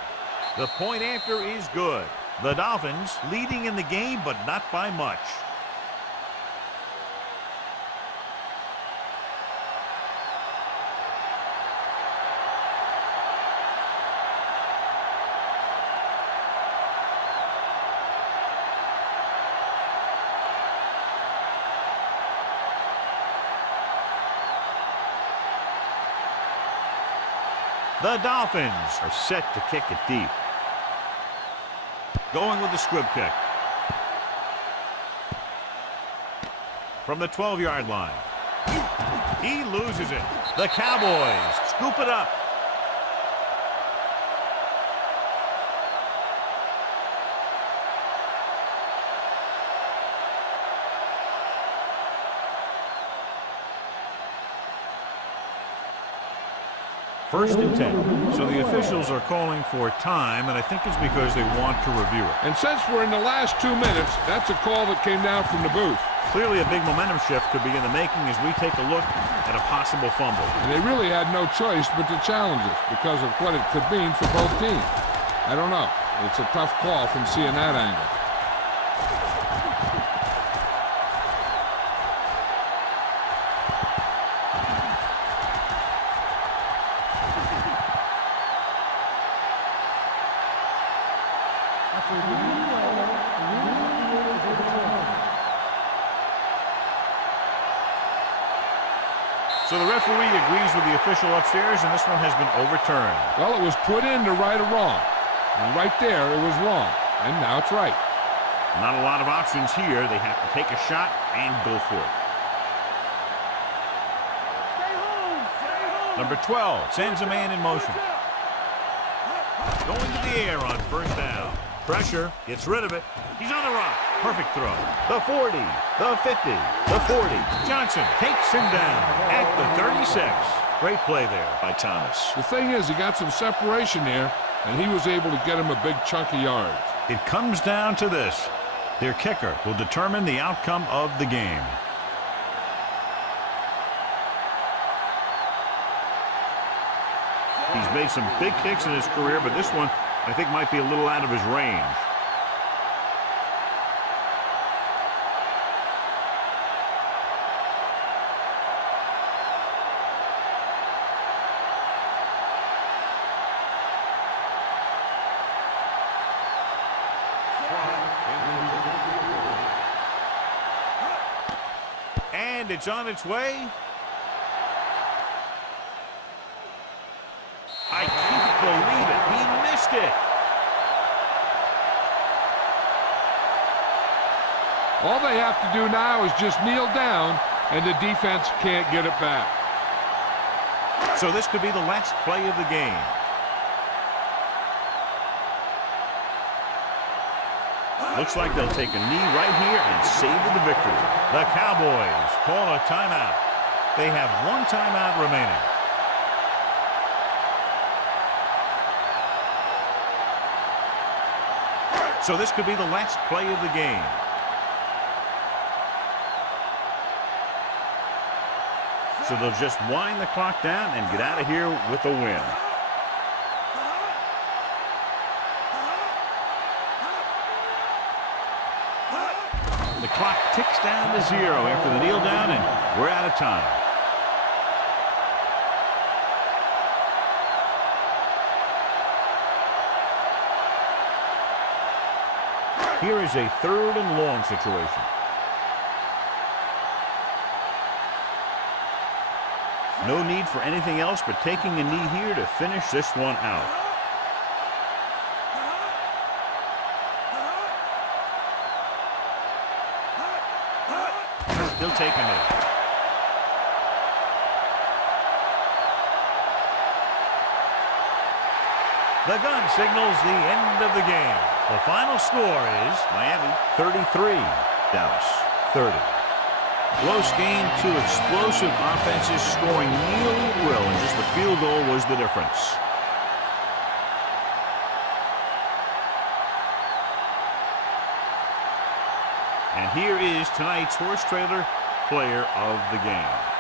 The point after is good. The Dolphins leading in the game, but not by much. The Dolphins are set to kick it deep. Going with the squib kick. From the 12-yard line. He loses it. The Cowboys scoop it up. First and 10. So the officials are calling for time, and I think it's because they want to review it. And since we're in the last 2 minutes, that's a call that came down from the booth. Clearly a big momentum shift could be in the making as we take a look at a possible fumble. And they really had no choice but to challenge it because of what it could mean for both teams. I don't know. It's a tough call from seeing that angle. So the referee agrees with the official upstairs, and this one has been overturned. Well, it was put in to right a wrong. And right there, it was wrong. And now it's right. Not a lot of options here. They have to take a shot and go for it. Number 12 sends a man in motion. Going to the air on first down. Pressure, gets rid of it. He's on the run. Perfect throw. The 40, the 50, the 40. Johnson takes him down at the 36. Great play there by Thomas. The thing is, he got some separation there, and he was able to get him a big chunk of yards. It comes down to this. Their kicker will determine the outcome of the game. He's made some big kicks in his career, but this one I think might be a little out of his range. And it's on its way. I can't believe it. He missed it. All they have to do now is just kneel down, and the defense can't get it back. So this could be the last play of the game. Looks like they'll take a knee right here and savor the victory. The Cowboys call a timeout. They have one timeout remaining. So this could be the last play of the game. So they'll just wind the clock down and get out of here with a win. The clock ticks down to 0 after the kneel down, and we're out of time. Here is a 3rd and long situation. No need for anything else but taking a knee here to finish this one out. He'll take a knee. The gun signals the end of the game. The final score is Miami 33, Dallas 30. Close game, 2 explosive offenses scoring nearly at will, and just the field goal was the difference. And here is tonight's horse trailer player of the game.